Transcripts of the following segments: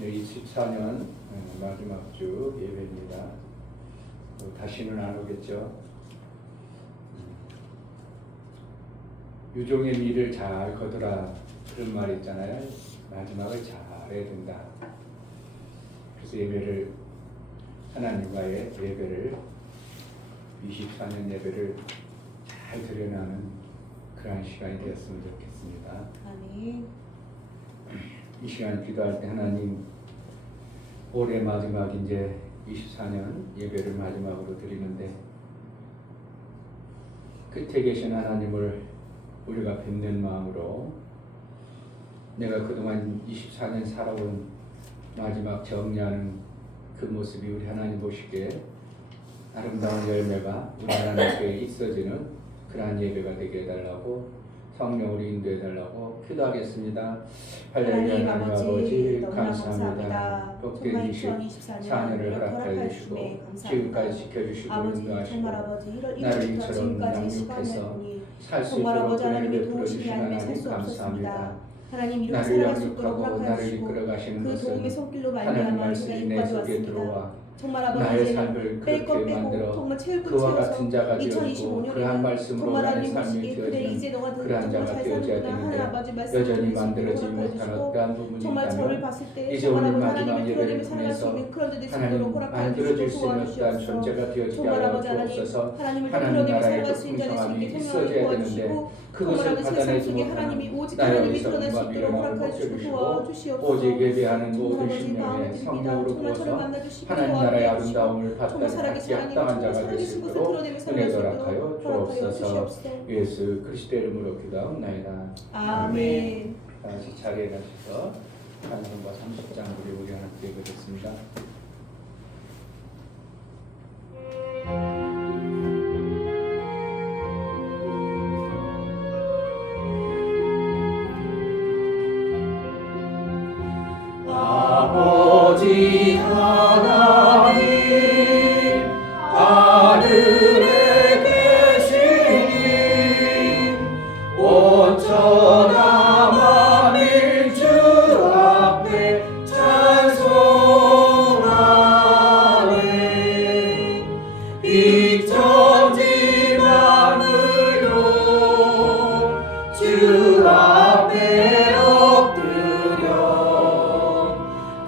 24년 마지막 주 예배입니다. 다시는 안 오겠죠. 유종의 미를 잘 거두라, 그런 말이 있잖아요. 마지막을 잘해야 된다. 그래서 예배를, 하나님과의 예배를, 24년 예배를 잘 드려나가는 그러한 시간이 되었으면 좋겠습니다. 아멘. 이 시간 기도할 때 하나님, 올해 마지막 이제 24년 예배를 마지막으로 드리는데 끝에 계신 하나님을 우리가 뵙는 마음으로 내가 그동안 24년 살아온 마지막 정리하는 그 모습이 우리 하나님 보시기에 아름다운 열매가 우리 하나님께 있어지는 그러한 예배가 되게 해달라고 성령으로 인도해달라고 기도하겠습니다. 할렐루야. 하나님 아버지 감사합니다. 복된 24년을 허락하여 주시고 지금까지 지켜주시고 인도하시고 나를 이처럼 양육해서 살 수 있도록 은혜를 베풀어주신 하나님 감사합니다. 나를 양육하고 나를 이끌어가시는 것은 하나님 말씀이 내 속에 들어와 나의 삶을 그렇게 만들어 그와 같은 자가 되어지고 그러한 말씀으로 나의 삶이 되어지는 그러한 자가 되어져야 되는데 여전히 만들어지지 못한 어떠한 부분이 있다면 이제 오늘 마지막 예배를 통해서 하나님 만들어질 수 있는 어떠한 존재가 되어지게 하여 주옵소서. 하나님 나라의 그 풍성함이 있어져야 되는데 그것을 받아내지 못하는 나의 어리석음과 미련함을 벗겨주시고 오직 예배하는 모든 심령에 성령으로 부어서 하나님 나라의 아름다움을 받기 합당한 자가 될 수 있도록 은혜 허락하여 주옵소서. 예수 그리스도의 이름으로 기도하옵나이다. 아멘. 다시 자리에 가셔서 찬송가 30장 우리 함께 읽겠습니다. 아버지 하나님 하늘에 계시니 온천하 만민 주 앞에 찬송하네. 이 천지 만물로 주 앞에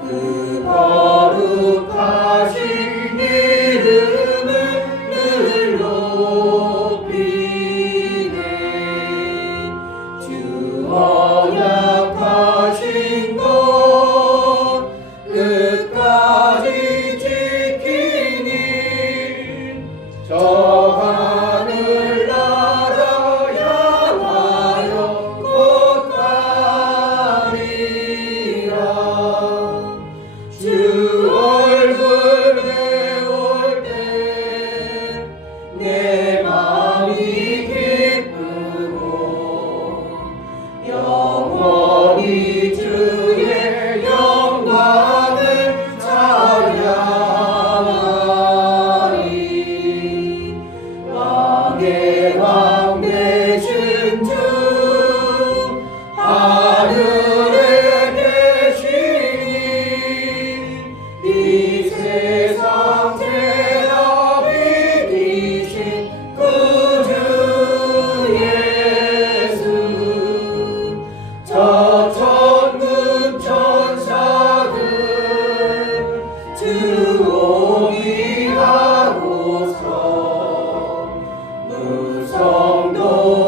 그 거룩하신 이름을 늘 높이네. 주 언약하신 것 끝까지 지키니 저 하늘 나라 향하여 곧 가리라. 주 얼굴 배울 때 내 마음이 기쁘고 영원히 주의 영광을 찬양하리. 왕의 왕 되신 주 하늘에 계시니 이 세상 죄악 이기신 구주 예수 저 천군 천사들 주오기 하고서 무성도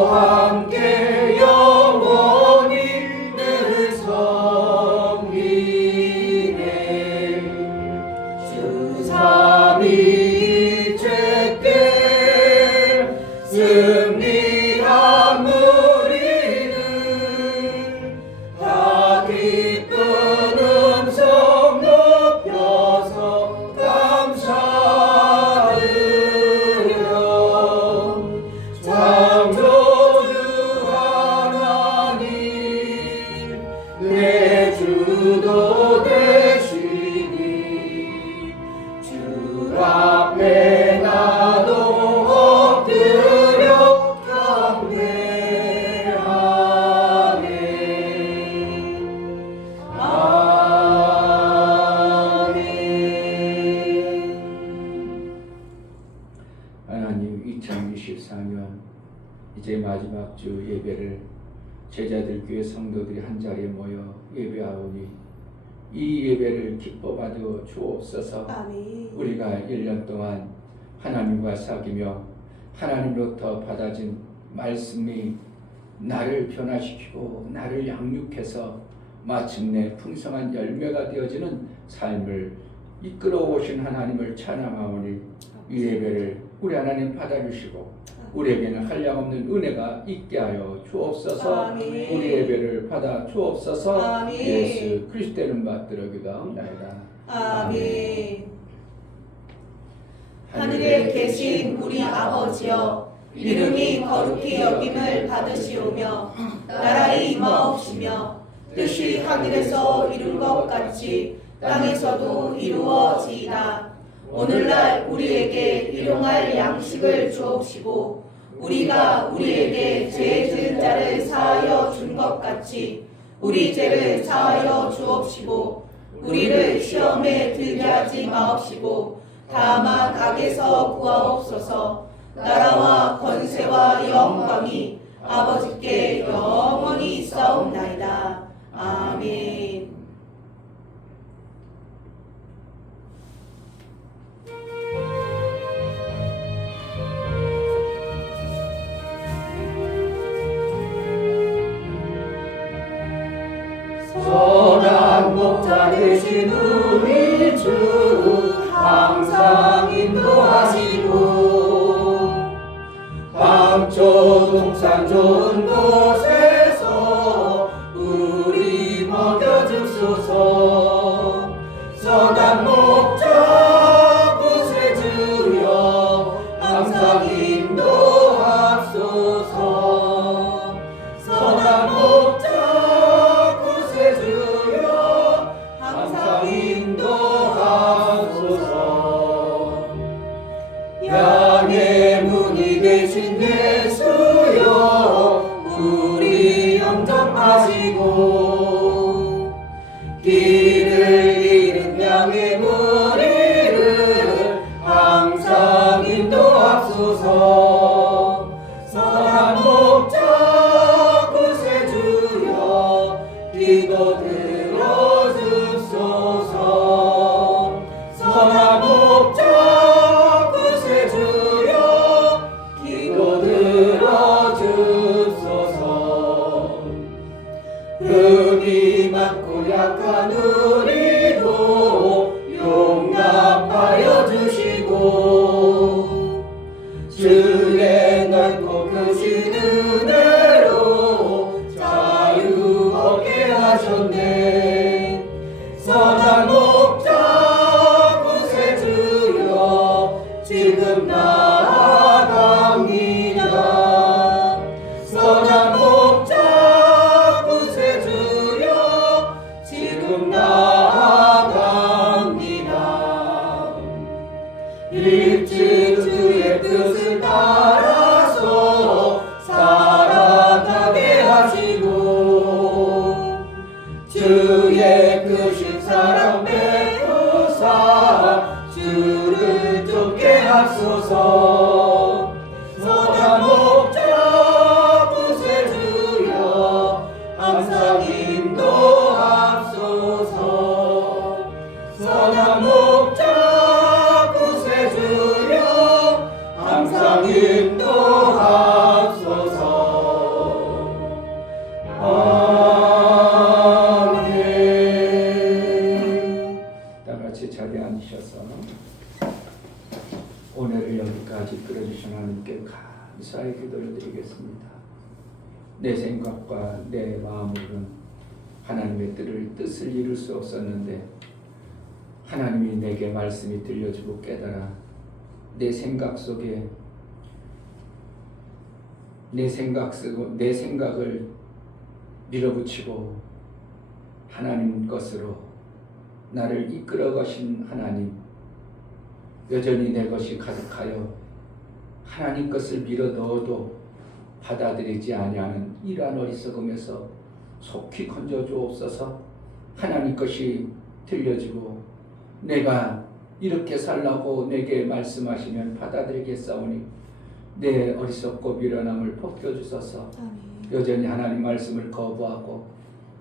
함께 영원히 늘 섬기네. 주 삼위일체께 승리한 무리들 다 기쁜 음성 높여서 감사드려. 창조주 하나님 내 주도 되시니 주 앞에 나도 엎드려 경배하네. 아멘. 제자들 교회 성도들이 한자리에 모여 예배하오니 이 예배를 기뻐 받아 주옵소서. 아멘. 우리가 1년 동안 하나님과 사귀며 하나님으로부터 받아진 말씀이 나를 변화시키고 나를 양육해서 마침내 풍성한 열매가 되어지는 삶을 이끌어 오신 하나님을 찬양하오니 이 예배를 우리 하나님 받아주시고 우리에게는 한량없는 은혜가 있게 하여 주옵소서. 아멘. 우리 예배를 받아 주옵소서. 아멘. 예수 그리스도의 이름 받들어 기도하옵나이다. 아멘. 하늘에 계신 우리 아버지여, 이름이 거룩히 여김을 받으시오며 나라의 임하옵시며 뜻이 하늘에서 이룬 것 같이 땅에서도 이루어지이다. 오늘날 우리에게 일용할 양식을 주옵시고 우리가 우리에게 죄 지은 자를 사하여 준 것 같이 우리 죄를 사하여 주옵시고 우리를 시험에 들게 하지 마옵시고 다만 악에서 구하옵소서. 나라와 권세와 영광이 아버지께 영원히 있사옵나이다. 아멘. 선한 목자 되신 우리 주 항상 인도하시고 방초동산 좋은 곳에서 우리 먹여주소서. 선한 목자 구세주여 항상 인도하소서. 선한 목자 구세주여 항상 인도하소서. 양의 문이 되신 예수여 우리 영접하시고 길을 잃은 양의 무리를 항상 인도하소서. 선한 목자 구세주여 기도 들어주소서. 선한 목자 구세주여 기도 들어주소서. 흠이 많고 약한 우리도 용납하여 주시고 주의 넓고 크신 은혜로 자유 얻게 하셨네. 선한 목자 구세주여 지금 나아갑니다. 선한 목자 구세주여 지금 나아갑니다. 일찍 주의 뜻을 따라서 살아가게 하시고 주의 크신 사랑 베푸사 주를 쫓게 하소서. 선한 목자 구세주여 항상 인도하소서. 선한 목자 구세주여 항상 인도하소서. 아멘. 다 같이 자리에 앉으셔서 오늘을 여기까지 끌어주신 하나님께 감사의 기도를 드리겠습니다. 내 생각과 내 마음으로는 하나님의 뜻을 이룰 수 없었는데 하나님이 내게 말씀이 들려주고 깨달아 내 생각을 밀어붙이고 하나님 것으로 나를 이끌어 가신 하나님, 여전히 내 것이 가득하여 하나님 것을 밀어 넣어도 받아들이지 아니하는 이러한 어리석음에서 속히 건져 주옵소서. 하나님 것이 들려지고 내가 이렇게 살라고 내게 말씀하시면 받아들이겠사오니 내 어리석고 미련함을 벗겨주소서. 여전히 하나님 말씀을 거부하고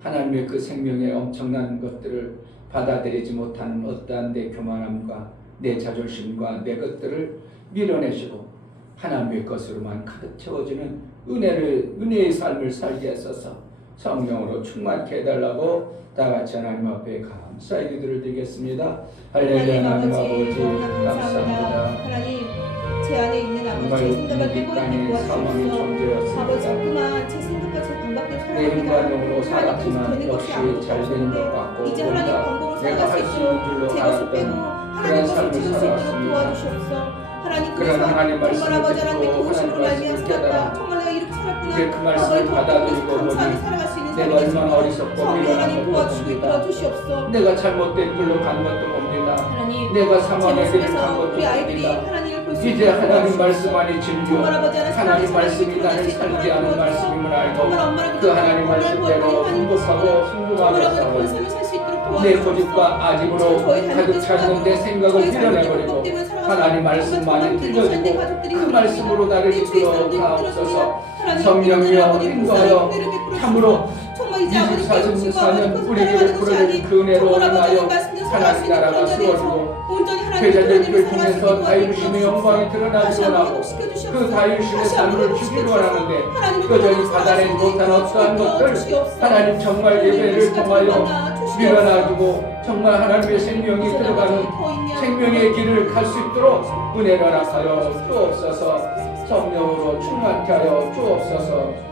하나님의 그 생명의 엄청난 것들을 받아들이지 못하는 어떠한 내 교만함과 내 자존심과 내 것들을 밀어내시고 하나님의 것으로만 가득 채워주는 은혜의 삶을 살게 하소서. 성령으로 충만케 해달라고 다같이 하나님 앞에 감사의 기도를 드리겠습니다. 할렐루야. 하나님 아버지 감사합니다. 하나님 제 안에 있는 아버지 정말 제 생각을 이 땅에 빼버리게 사망의 도와주옵소서. 아버지 존재였습니다. 그만 제 생각과 제 감각대로 내 살아갑니다. 인간용으로 살았지만 역시 잘 되는 것 같고 이제 하나님 방법을 내가 살아갈 할 수 수 있는 있도록 줄로 제 것을 빼고 알았던 하나님 그런 것을 삶을 채울 수 있도록 살아왔습니다. 도와주시옵소서. 하나님 그런 그래서 하나님 정말 말씀을 아버지 하나님의 듣고 도우심으로 하나님 말미암아 말씀을 살았다. 깨달아 정말 내가 이렇게 살았구나. 그 말씀을 받아들이고 보니 살아갈 수 있는 내가 얼마나 어리석고 성령 미련한 하나님 것도 도와주시고 봅니다. 도와주시옵소서. 내가 잘못된 길로 간 것도 봅니다. 하나님 내가 제 사망의 길을 간 모습에서 것도 우리 아이들이 봅니다. 하나님을 볼 수 이제 있도록 하나님 도와주시옵소서. 말씀만이 진리요 정말 아버지 하나님 말씀이 나를 살게 하는 말씀임을 알고 그 하나님 말씀대로 행복하고 정말 순종하며 아버지 그런 싸우고 삶을 살 수 있도록 내 도와주시옵소서. 고집과 아집으로 가득 찼는 내 생각을 밀어내버리고 하나님 말씀만이 들려주고 그 말씀으로 나를 이끌어 가옵소서. 성령이여 인도하여 참으로 24년 우리에게 베풀어진 그 은혜로 인하여 하나님 나라가 세워지고 제자들을 통해서 다윗심의 영광이 드러나기로 하고 그 다윗심의 삶을 주기로 하는데 여전히 받아내지 못한 어떠한 것들 하나님 정말 예배를 통하여 밀어놔주고 정말 하나님의 생명이 들어가는 생명의 길을 갈 수 있도록 은혜를 허락하여 주옵소서. 성령으로 충만케 하여 주옵소서.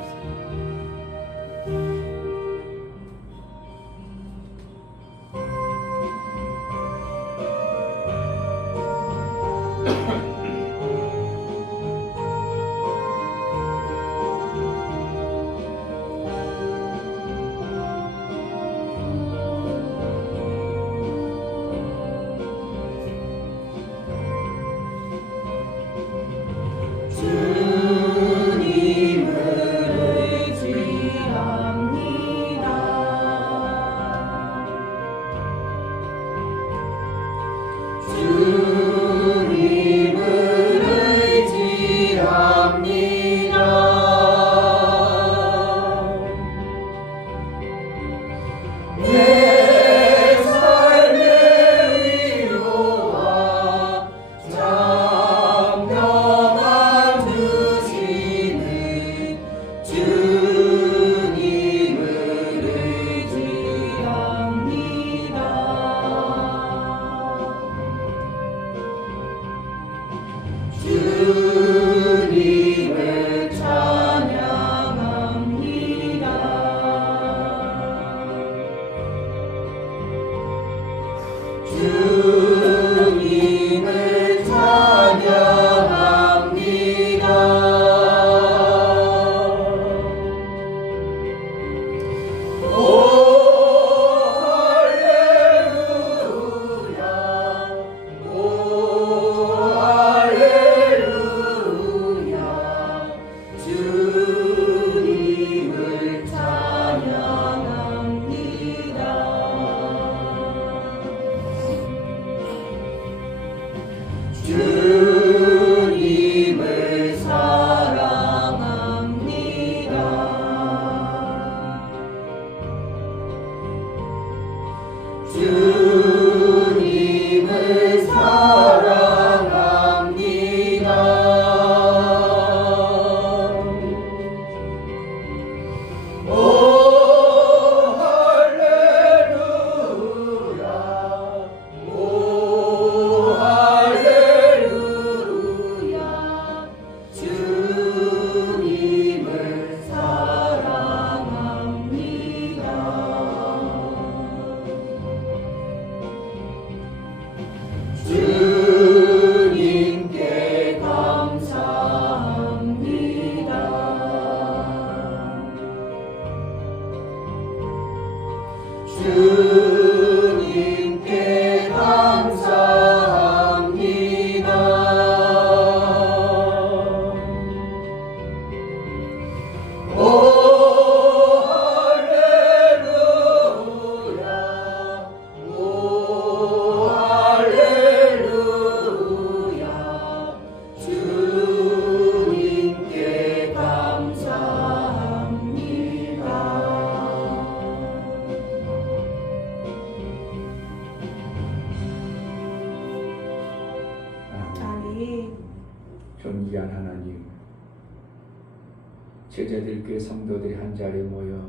제자들 교회 성도들이 한 자리에 모여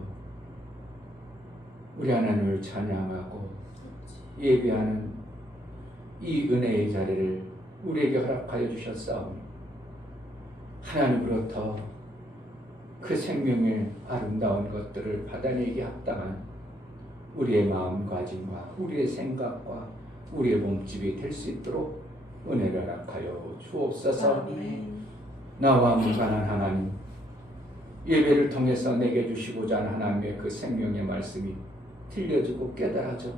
우리 하나님을 찬양하고 예배하는 이 은혜의 자리를 우리에게 허락하여 주셨사오니 하나님으로부터 그 생명의 아름다운 것들을 받아내기 합당한 우리의 마음가짐과 우리의 생각과 우리의 몸집이 될 수 있도록 은혜를 허락하여 주옵소서. 아멘. 나와 무관한 하나님, 예배를 통해서 내게 주시고자 하는 하나님의 그 생명의 말씀이 들려지고 깨달아져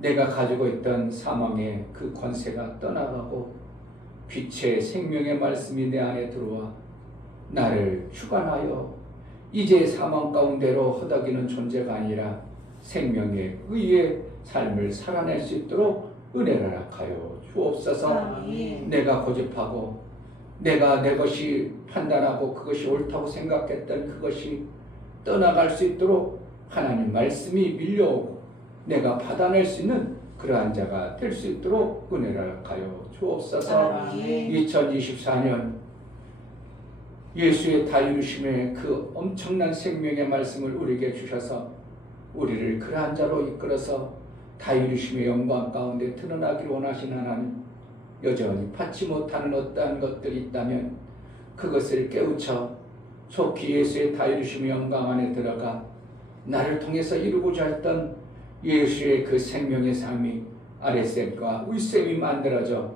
내가 가지고 있던 사망의 그 권세가 떠나가고 빛의 생명의 말씀이 내 안에 들어와 나를 주관하여 이제 사망 가운데로 허덕이는 존재가 아니라 생명의 의의 삶을 살아낼 수 있도록 은혜를 허락하여 주옵소서. 아멘. 내가 고집하고 내가 내 것이 판단하고 그것이 옳다고 생각했던 그것이 떠나갈 수 있도록 하나님 말씀이 밀려오고 내가 받아낼 수 있는 그러한 자가 될 수 있도록 은혜를 허락하여 주옵소서. 아멘. 2024년 예수의 다이루심의 그 엄청난 생명의 말씀을 우리에게 주셔서 우리를 그러한 자로 이끌어서 다이루심의 영광 가운데 드러나기를 원하신 하나님, 여전히 받지 못하는 어떠한 것들이 있다면 그것을 깨우쳐 속히 예수의 다이루심의 영광 안에 들어가 나를 통해서 이루고자 했던 예수의 그 생명의 삶이 아랫샘과 윗샘이 만들어져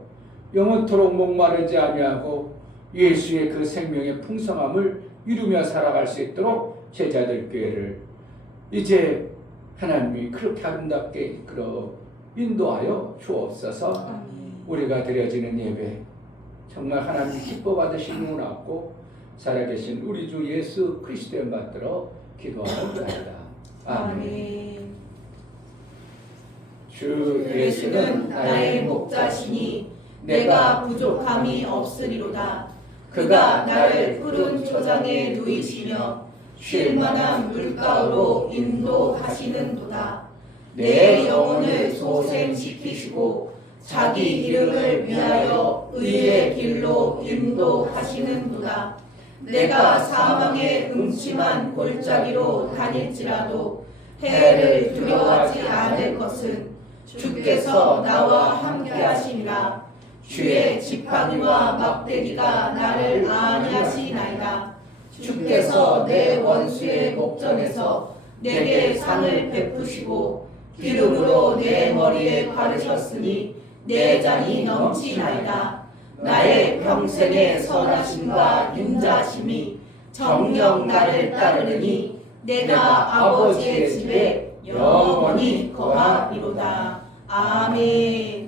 영원토록 목마르지 아니하고 예수의 그 생명의 풍성함을 이루며 살아갈 수 있도록 제자들 교회를 이제 하나님이 그렇게 아름답게 이끌어 인도하여 주옵소서. 아멘. 우리가 드려지는 예배 정말 하나님 기뻐 받으시는 분 없고 살아계신 우리 주 예수 그리스도의 받들어 기도하옵나이다. 아멘. 아멘. 주 예수는 나의 목자시니 내가 부족함이 없으리로다. 그가 나를 푸른 초장에 누이시며 쉴 만한 물가로 인도하시는도다. 내 영혼을 소생시키시고 자기 이름을 위하여 의의 길로 인도하시는도다. 내가 사망의 음침한 골짜기로 다닐지라도 해를 두려워하지 않을 것은 주께서 나와 함께 하시니라. 주의 지팡이와 막대기가 나를 안위하시나이다. 주께서 내 원수의 목전에서 내게 상을 베푸시고 기름으로 내 머리에 바르셨으니 내 잔이 넘치나이다. 나의 평생의 선하심과 인자심이 정녕 나를 따르니 내가 아버지의 집에 영원히 거하리로다. 아멘.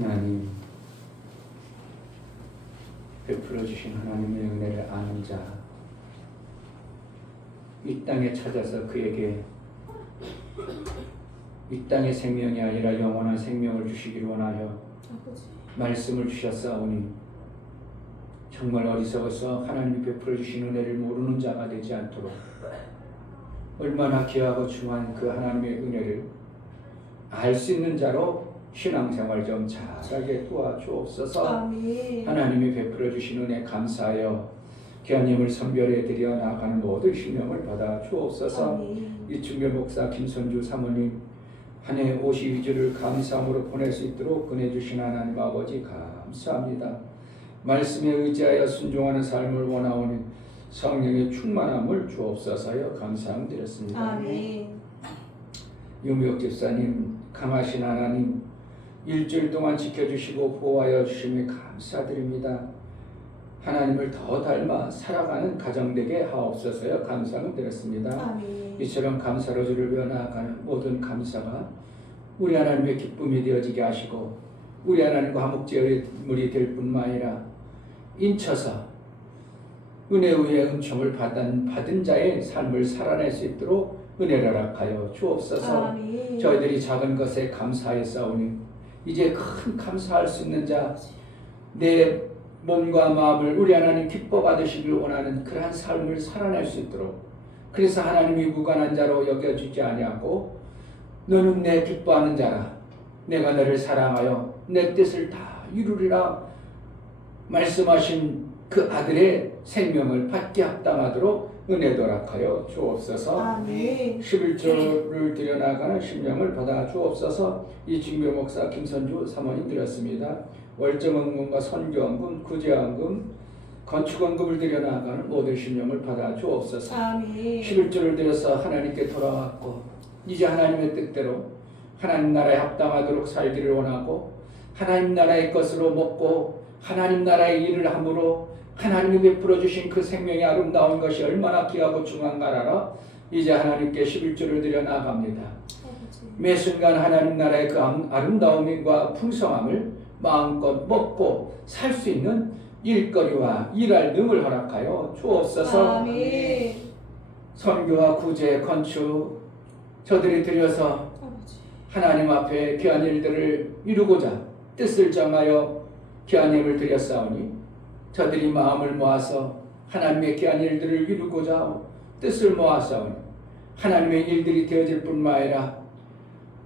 하나님, 베풀어 주신 하나님의 은혜를 아는 자, 이 땅에 찾아서 그에게 이 땅의 생명이 아니라 영원한 생명을 주시기를 원하여 말씀을 주셨사오니 정말 어리석어서 하나님이 베풀어 주신 은혜를 모르는 자가 되지 않도록 얼마나 귀하고 중한 그 하나님의 은혜를 알 수 있는 자로 신앙생활 좀 잘하게 도와주옵소서. 아멘. 하나님이 베풀어 주신 은혜 감사하여 귀하님을 선별해 드려 나아가는 모든 신명을 받아 주옵소서. 아멘. 이충결 목사 김선주 사모님 한 해 52주를 감사함으로 보낼 수 있도록 은혜 주신 하나님 아버지 감사합니다. 말씀에 의지하여 순종하는 삶을 원하오니 성령의 충만함을 주옵소서요. 감사함 드렸습니다. 아멘. 유미옥 집사님 강하신 하나님 일주일 동안 지켜주시고 보호하여 주심에 감사드립니다. 하나님을 더 닮아 살아가는 가정 되게 하옵소서요. 감사함을 드렸습니다. 아멘. 이처럼 감사로 주를 배워나가는 모든 감사가 우리 하나님의 기쁨이 되어지게 하시고 우리 하나님과 화목제물이 될 뿐만 아니라 인쳐서 은혜 위에 은총을 받은 자의 삶을 살아낼 수 있도록 은혜를 허락하여 주옵소서. 아멘. 저희들이 작은 것에 감사했사오니 이제 큰 감사할 수 있는 자, 내 몸과 마음을 우리 하나님 기뻐 받으시길 원하는 그러한 삶을 살아낼 수 있도록, 그래서 하나님이 무관한 자로 여겨주지 아니하고 너는 내 기뻐하는 자라, 내가 너를 사랑하여 내 뜻을 다 이루리라 말씀하신 그 아들의 생명을 받게 합당하도록 은혜 도락하여 주옵소서. 아멘. 11조를 드려나가는 심령을 받아 주옵소서. 이충교 목사 김선주 사모님 드렸습니다. 월정헌금과 선교헌금, 구제헌금, 건축헌금을 드려나가는 모든 심령을 받아 주옵소서. 아멘. 11조를 드려서 하나님께 돌아왔고 이제 하나님의 뜻대로 하나님 나라에 합당하도록 살기를 원하고 하나님 나라의 것으로 먹고 하나님 나라의 일을 함으로 하나님이 베풀어 주신 그 생명이 아름다운 것이 얼마나 귀하고 중요한가 알아 이제 하나님께 11조를 드려 나아갑니다. 매 순간 하나님 나라의 그 아름다움과 풍성함을 마음껏 먹고 살 수 있는 일거리와 일할 능을 허락하여 주옵소서. 아멘. 선교와 구제, 건축 저들이 드려서 하나님 앞에 귀한 일들을 이루고자 뜻을 정하여 귀한 힘을 드렸사오니 저들이 마음을 모아서 하나님의 귀한 일들을 이루고자 뜻을 모았사오니 하나님의 일들이 되어질 뿐만 아니라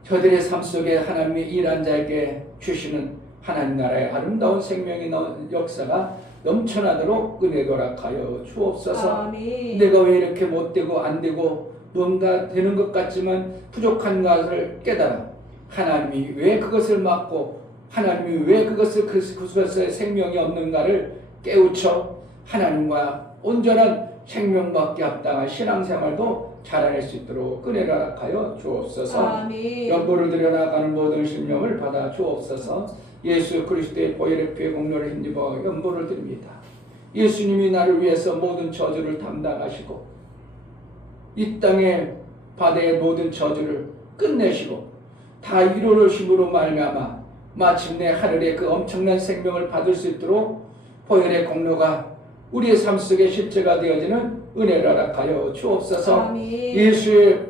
저들의 삶 속에 하나님의 일한 자에게 주시는 하나님 나라의 아름다운 생명의 역사가 넘쳐나도록 은혜 도락하여 주옵소서. 아멘. 내가 왜 이렇게 못되고 안되고 뭔가 되는 것 같지만 부족한 것을 깨달아 하나님이 왜 그것을 막고 하나님이 왜 그것에 생명이 없는가를 깨우쳐 하나님과 온전한 생명받게 합당한 신앙생활도 잘해낼 수 있도록 은혜를 허락하여 주옵소서. 아멘. 연보를 드려나가는 모든 심령을 받아 주옵소서. 예수 그리스도의 보혈의 피의 공로를 힘입어 연보를 드립니다. 예수님이 나를 위해서 모든 저주를 담당하시고 이 땅의 바다의 모든 저주를 끝내시고 다 이루심으로 말미암아 마침내 하늘의 그 엄청난 생명을 받을 수 있도록 보혈의 공로가 우리의 삶 속에 실제가 되어지는 은혜를 허락하여 주옵소서. 아멘. 예수의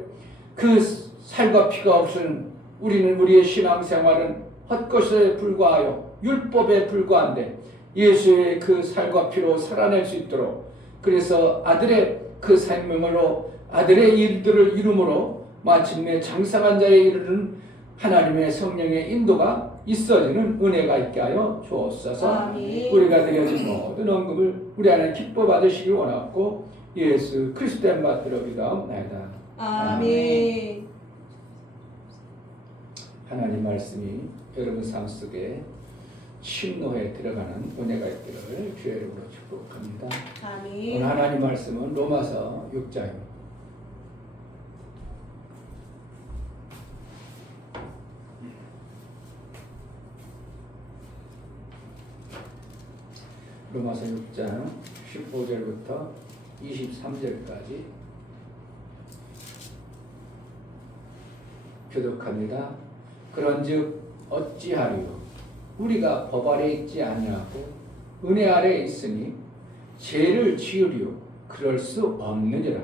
그 살과 피가 없은 우리는 우리의 신앙생활은 헛것에 불과하여 율법에 불과한데 예수의 그 살과 피로 살아낼 수 있도록 그래서 아들의 그 생명으로 아들의 일들을 이루므로 마침내 장성한 자에 이르는 하나님의 성령의 인도가 있어지는 은혜가 있게 하여 주옵소서. 아멘. 우리가 드려진 모든 헌금을 우리 하나님 기뻐 받으시길 원하고 예수 그리스도의 받들어 기도하옵나이다. 아멘. 하나님 말씀이 여러분 삶 속에 침노에 들어가는 은혜가 있기를 주의 이름으로 축복합니다. 아멘. 오늘 하나님 말씀은 로마서 6장입니다. 로마서 6장 15절부터 23절까지 교독합니다. 그런즉 어찌하리요 우리가 법 아래 있지 아니하고 은혜 아래 있으니 죄를 지으려 그럴 수 없느니라.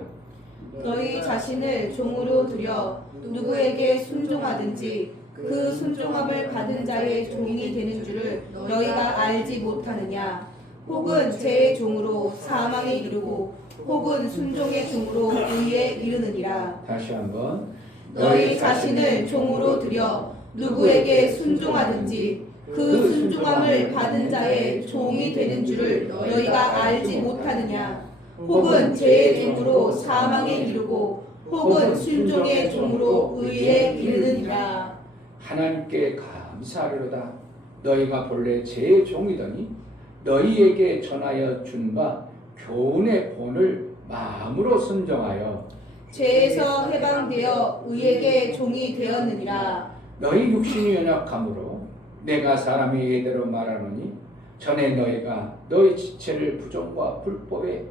너희 자신을 종으로 들여 누구에게 순종하든지 그 순종함을 받은 자의 종이 되는 줄을 너희가 알지 못하느냐? 혹은 죄의 종으로 사망에 이르고 혹은 순종의 종으로 의에 이르느니라. 다시 한번. 너희 자신을 종으로 들여 누구에게 순종하든지 그 순종함을 받은 자의 종이 되는 줄을 너희가 알지 못하느냐? 혹은 죄의 종으로 사망에 이르고 혹은 순종의 종으로 의에 이르느니라. 하나님께 감사하리로다. 너희가 본래 죄의 종이더니 너희에게 전하여 준 바 교훈의 본을 마음으로 순종하여 죄에서 해방되어 의에게 종이 되었느니라. 너희 육신이 연약함으로 내가 사람의 예대로 말하노니 전에 너희가 너희 지체를 부정과 불법에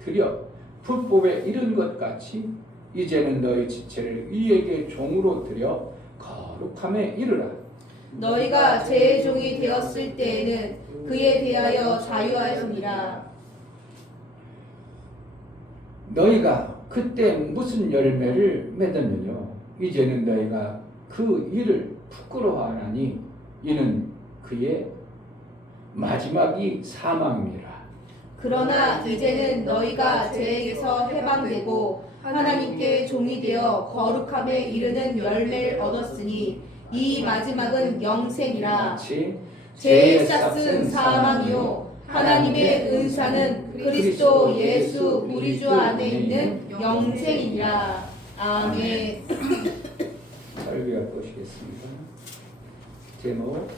들여 불법에 이른 것 같이 이제는 너희 지체를 의에게 종으로 들여 거룩함에 이르라. 너희가 죄의 종이 되었을 때에는 그에 대하여 자유하였느니라. 너희가 그때 무슨 열매를 맺었느냐? 이제는 너희가 그 일을 부끄러워하나니 이는 그의 마지막이 사망이라. 그러나 이제는 너희가 죄에게서 해방되고 하나님께 종이 되어 거룩함에 이르는 열매를 얻었으니 이 마지막은 영생이라. 같이 죄의 싹은 사망이요 하나님의 은사는 그리스도 예수 우리 주 안에 있는 영생이니라. 아멘. 설교할 것이겠습니다. 제목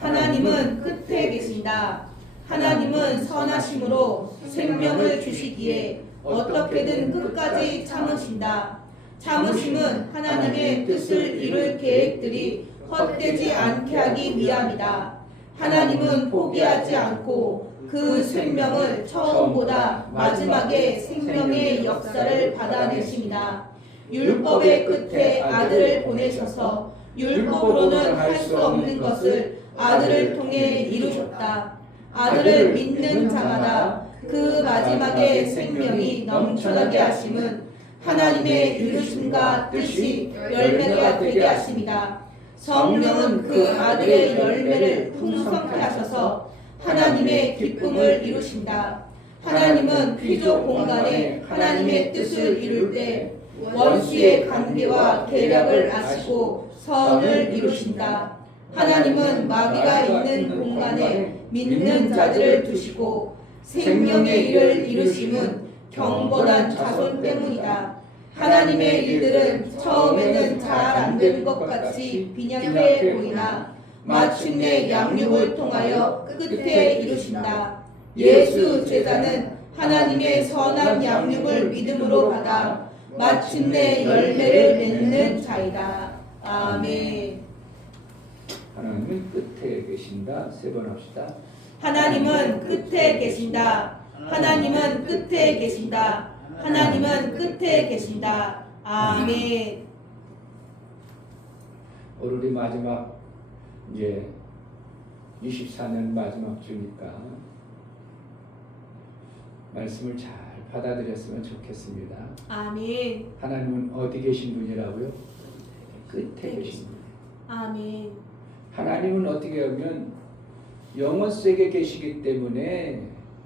하나님은 끝에 계신다. 하나님은 선하심으로 생명을 주시기에 어떻게든 끝까지 참으신다. 참으심은 하나님의 뜻을 이룰 계획들이 헛되지 않게 하기 위함이다. 하나님은 포기하지 않고 그 생명을 처음보다 마지막에 생명의 역사를 받아내십니다. 율법의 끝에 아들을 보내셔서 율법으로는 할 수 없는 것을 아들을 통해 이루셨다. 아들을 믿는 자마다 그 마지막에 생명이 넘쳐나게 하심은 하나님의 이루심과 뜻이 열매가 되게 하십니다. 성령은 그 아들의 열매를 풍성케 하셔서 하나님의 기쁨을 이루신다. 하나님은 피조 공간에 하나님의 뜻을 이룰 때 원수의 관계와 계략을 아시고 선을 이루신다. 하나님은 마귀가 있는 공간에 믿는 자들을 두시고 생명의 일을 이루심은 경건한 자손 때문이다. 하나님의 일들은 처음에는 잘 안 되는 것 같이 빈약해 보이나 마침내 양육을 통하여 끝에 이루신다. 예수 제자는 하나님의 선한 양육을 믿음으로 받아 마침내 열매를 맺는 자이다. 아멘. 하나님은 끝에 계신다. 세 번 합시다. 하나님은 끝에 계신다. 하나님은 끝에 계신다. 하나님은 끝에 계신다. 아멘. 오늘이 마지막 이제 24년 마지막 주니까 말씀을 잘 받아들였으면 좋겠습니다. 아멘. 하나님은 어디 계신 분이라고요? 끝에 계신 분. 아멘. 하나님은 어떻게 하면 영원 속에 계시기 때문에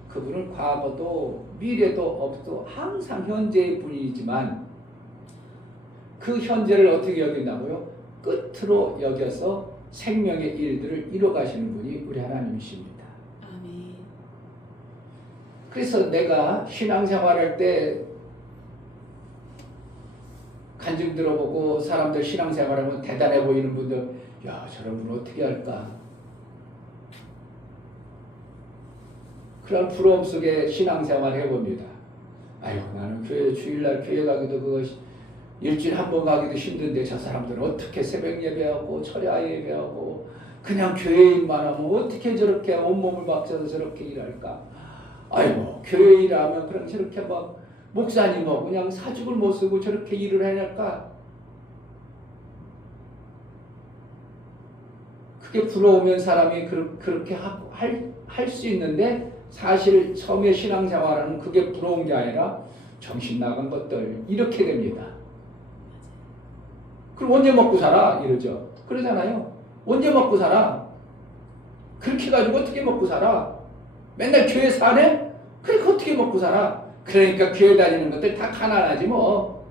그분은 과거도 미래도 없도 항상 현재의 분이지만 그 현재를 어떻게 여긴다고요? 끝으로 여겨서 생명의 일들을 이뤄가시는 분이 우리 하나님이십니다. 아멘. 그래서 내가 신앙생활할 때 간증 들어보고 사람들 신앙생활하면 대단해 보이는 분들, 야 저런 분 어떻게 할까? 그런 부러움 속에 신앙생활 해봅니다. 아유 나는 교회 주일날 교회 가기도 그거 일주일에 한 번 가기도 힘든데 저 사람들은 어떻게 새벽 예배하고 철야 예배하고 그냥 교회 일만 하면 어떻게 저렇게 온몸을 바쳐서 저렇게 일할까? 아이고 교회 일하면 그냥 저렇게 막 목사님하고 그냥 사죽을 못 쓰고 저렇게 일을 해낼까? 그게 부러우면 사람이 그렇게 할 수 있는데 사실 처음에 신앙생활은 그게 부러운 게 아니라 정신 나간 것들 이렇게 됩니다. 그럼 언제 먹고 살아? 이러죠. 그러잖아요. 언제 먹고 살아? 그렇게 가지고 어떻게 먹고 살아? 맨날 교회 사네? 그러니까 어떻게 먹고 살아? 그러니까 교회 다니는 것들 다 가난하지 뭐.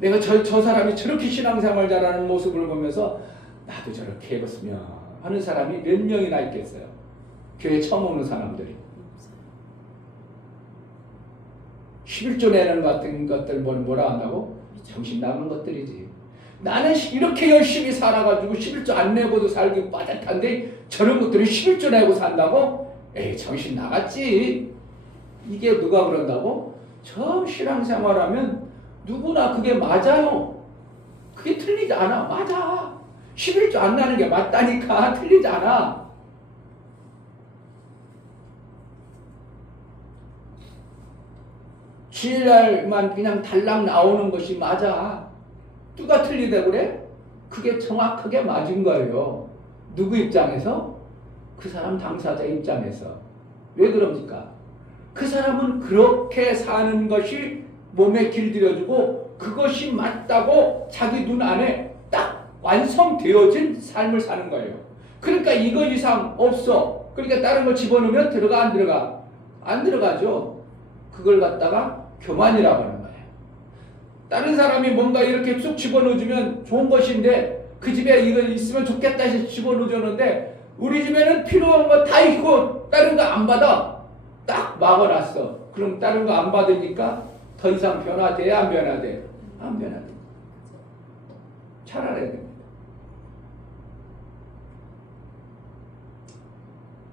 내가 저 사람이 저렇게 신앙생활 잘하는 모습을 보면서 나도 저렇게 해봤으면 하는 사람이 몇 명이나 있겠어요. 교회 처음 오는 사람들이. 11조 내는 같은 것들 뭐라 한다고? 정신 나간 것들이지. 나는 이렇게 열심히 살아가지고 11조 안 내고도 살기 빠듯한데 저런 것들이 11조 내고 산다고? 에이 정신 나갔지. 이게 누가 그런다고? 처음 신앙생활하면 누구나 그게 맞아요. 그게 틀리지 않아. 맞아. 11조 안 나는 게 맞다니까. 틀리지 않아. 주일날만 그냥 달랑 나오는 것이 맞아. 누가 틀리다고 그래? 그게 정확하게 맞은 거예요. 누구 입장에서? 그 사람 당사자 입장에서. 왜 그럽니까? 그 사람은 그렇게 사는 것이 몸에 길들여주고 그것이 맞다고 자기 눈 안에 딱 완성되어진 삶을 사는 거예요. 그러니까 이거 이상 없어. 그러니까 다른 거 집어넣으면 들어가 안 들어가? 안 들어가죠. 그걸 갖다가 교만이라고 하는 거예요. 다른 사람이 뭔가 이렇게 쑥 집어넣어주면 좋은 것인데 그 집에 이거 있으면 좋겠다 해서 집어넣어줬는데 우리 집에는 필요한 거 다 있고 다른 거 안 받아. 딱 막아놨어. 그럼 다른 거 안 받으니까 더 이상 변화돼? 안 변화돼? 안 변화돼. 잘 알아야 됩니다.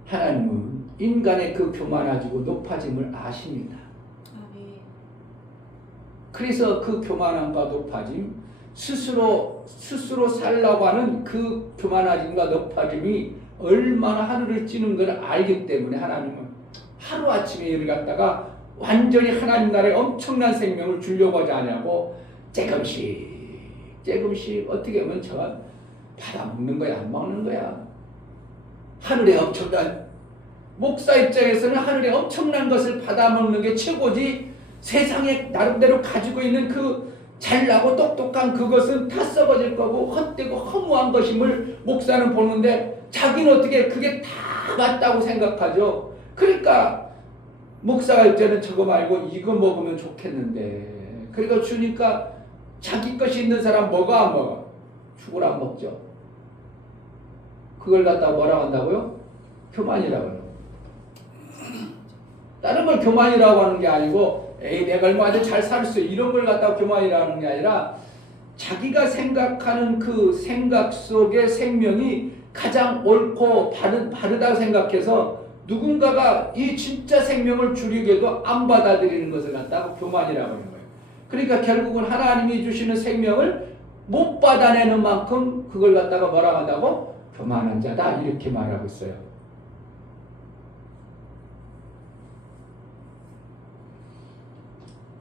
하나님은 인간의 그 교만해지고 높아짐을 아십니다. 그래서 그 교만함과 높아짐, 스스로 살라고 하는 그 교만해짐과 높아짐이 얼마나 하늘을 찌는 걸 알기 때문에 하나님은 하루아침에 이를 갖다가 완전히 하나님 나라에 엄청난 생명을 주려고 하지 않냐고 조금씩 어떻게 하면 저 받아먹는 거야, 안 먹는 거야. 하늘에 엄청난 목사 입장에서는 하늘에 엄청난 것을 받아먹는 게 최고지. 세상에 나름대로 가지고 있는 그 잘나고 똑똑한 그것은 다 썩어질 거고 헛되고 허무한 것임을 목사는 보는데 자기는 어떻게 그게 다 맞다고 생각하죠. 그러니까 목사가 이제는 저거 말고 이거 먹으면 좋겠는데 그러니까 주니까 자기 것이 있는 사람 먹어 안 먹어? 죽을 안 먹죠. 그걸 갖다가 뭐라고 한다고요? 교만이라고 해요. 다른 걸 교만이라고 하는 게 아니고 에이 내가 얼마 아주 잘 살 수 이런 걸 갖다가 교만이라는 게 아니라 자기가 생각하는 그 생각 속의 생명이 가장 옳고 바르다고 생각해서 누군가가 이 진짜 생명을 주려고도 안 받아들이는 것을 갖다가 교만이라고 하는 거예요. 그러니까 결국은 하나님이 주시는 생명을 못 받아내는 만큼 그걸 갖다가 뭐라고 한다고? 교만한 자다 이렇게 말하고 있어요.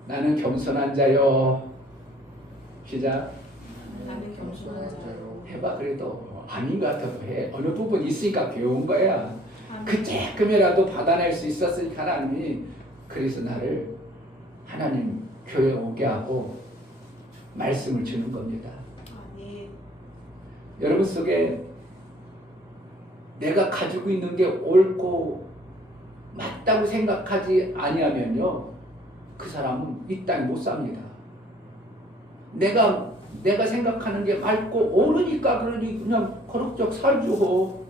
나는 겸손한 자요. 시작. 나는 겸손한 자요. 해봐. 그래도 아닌 것 같아도 해. 어느 부분 있으니까 배운 거야. 그 조금이라도 받아낼 수 있었으니까 하나님이 그래서 나를 하나님 교회 오게 하고 말씀을 주는 겁니다. 여러분 속에 내가 가지고 있는 게 옳고 맞다고 생각하지 아니하면요 그 사람은 이 땅에 못 삽니다. 내가 생각하는 게 맞고 옳으니까 그러니 그냥 거룩적 살죠.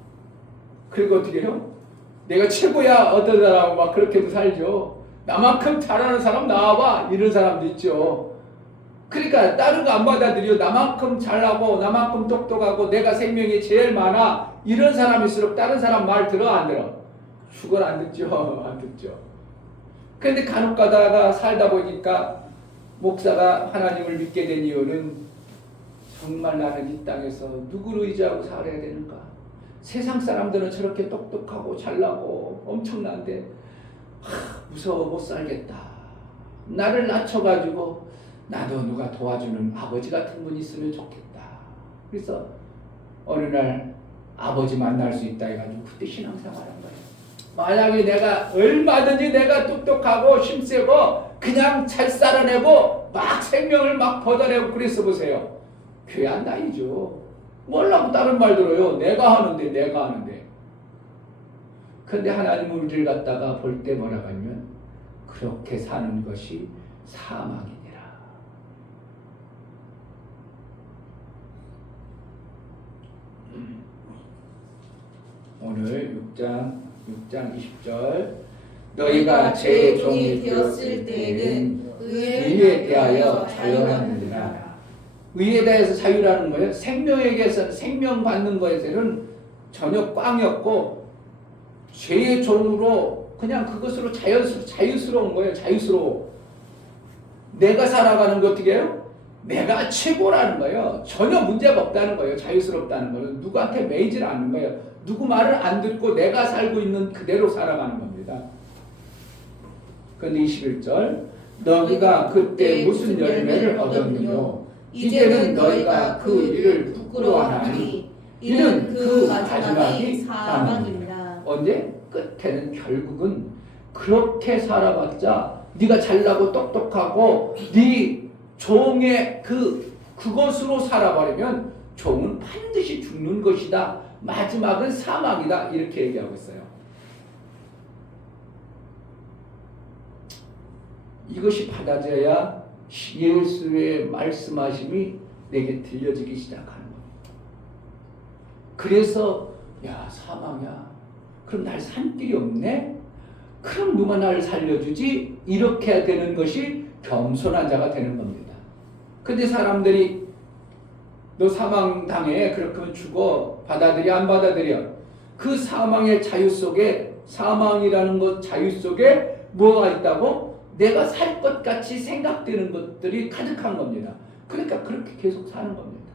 그리고 어떻게 해요? 내가 최고야 어떠다라고 막 그렇게도 살죠. 나만큼 잘하는 사람 나와봐 이런 사람도 있죠. 그러니까 다른 거 안 받아들여. 나만큼 잘하고 나만큼 똑똑하고 내가 생명이 제일 많아 이런 사람일수록 다른 사람 말 들어 안 들어? 죽을 안 듣죠. 안 듣죠. 그런데 간혹 가다가 살다 보니까 목사가 하나님을 믿게 된 이유는 정말 나는 이 땅에서 누구를 의지하고 살아야 되는가? 세상 사람들은 저렇게 똑똑하고 잘나고 엄청난데 무서워 못 살겠다. 나를 낮춰가지고 나도 누가 도와주는 아버지 같은 분이 있으면 좋겠다. 그래서 어느 날 아버지 만날 수 있다 해가지고 그때 신앙생활한 거예요. 만약에 내가 얼마든지 내가 똑똑하고 힘세고 그냥 잘 살아내고 막 생명을 막 걷어내고 그랬어 보세요. 교회 안 다니죠. 뭐라고 다른 말 들어요. 내가 하는데. 근데 하나님은 우리를 갖다가 볼 때 뭐라고 하면 그렇게 사는 것이 사망이니라. 오늘 6장 20절 너희가 제 종이 되었을 때에는 의에 대하여 자유하느니라. 의에 대해서 자유라는 거예요. 생명에게서 생명 받는 것에서는 전혀 꽝이었고 죄의 종으로 그냥 그것으로 자유스러운 거예요. 자유스러워. 내가 살아가는 거 어떻게 해요? 내가 최고라는 거예요. 전혀 문제가 없다는 거예요. 자유스럽다는 거예요. 누구한테 매이질 않는 거예요. 누구 말을 안 듣고 내가 살고 있는 그대로 살아가는 겁니다. 그런데 21절 너희가 그때 무슨 열매를 얻었느뇨? 이제는 너희가 그 일을 부끄러워하니 이는 그 마지막이 사망입니다. 언제? 끝에는 결국은 그렇게 살아봤자 네가 잘나고 똑똑하고 네 종의 그것으로 살아버리면 종은 반드시 죽는 것이다. 마지막은 사망이다. 이렇게 얘기하고 있어요. 이것이 받아져야 예수의 말씀하심이 내게 들려지기 시작하는 겁니다. 그래서 야 사망이야. 그럼 날 살 길이 없네? 그럼 누가 나를 살려주지? 이렇게 되는 것이 겸손한 자가 되는 겁니다. 근데 사람들이 너 사망당해 그렇게 죽어 받아들여 안 받아들여? 그 사망의 자유 속에 사망이라는 것 자유 속에 뭐가 있다고? 내가 살 것 같이 생각되는 것들이 가득한 겁니다. 그러니까 그렇게 계속 사는 겁니다.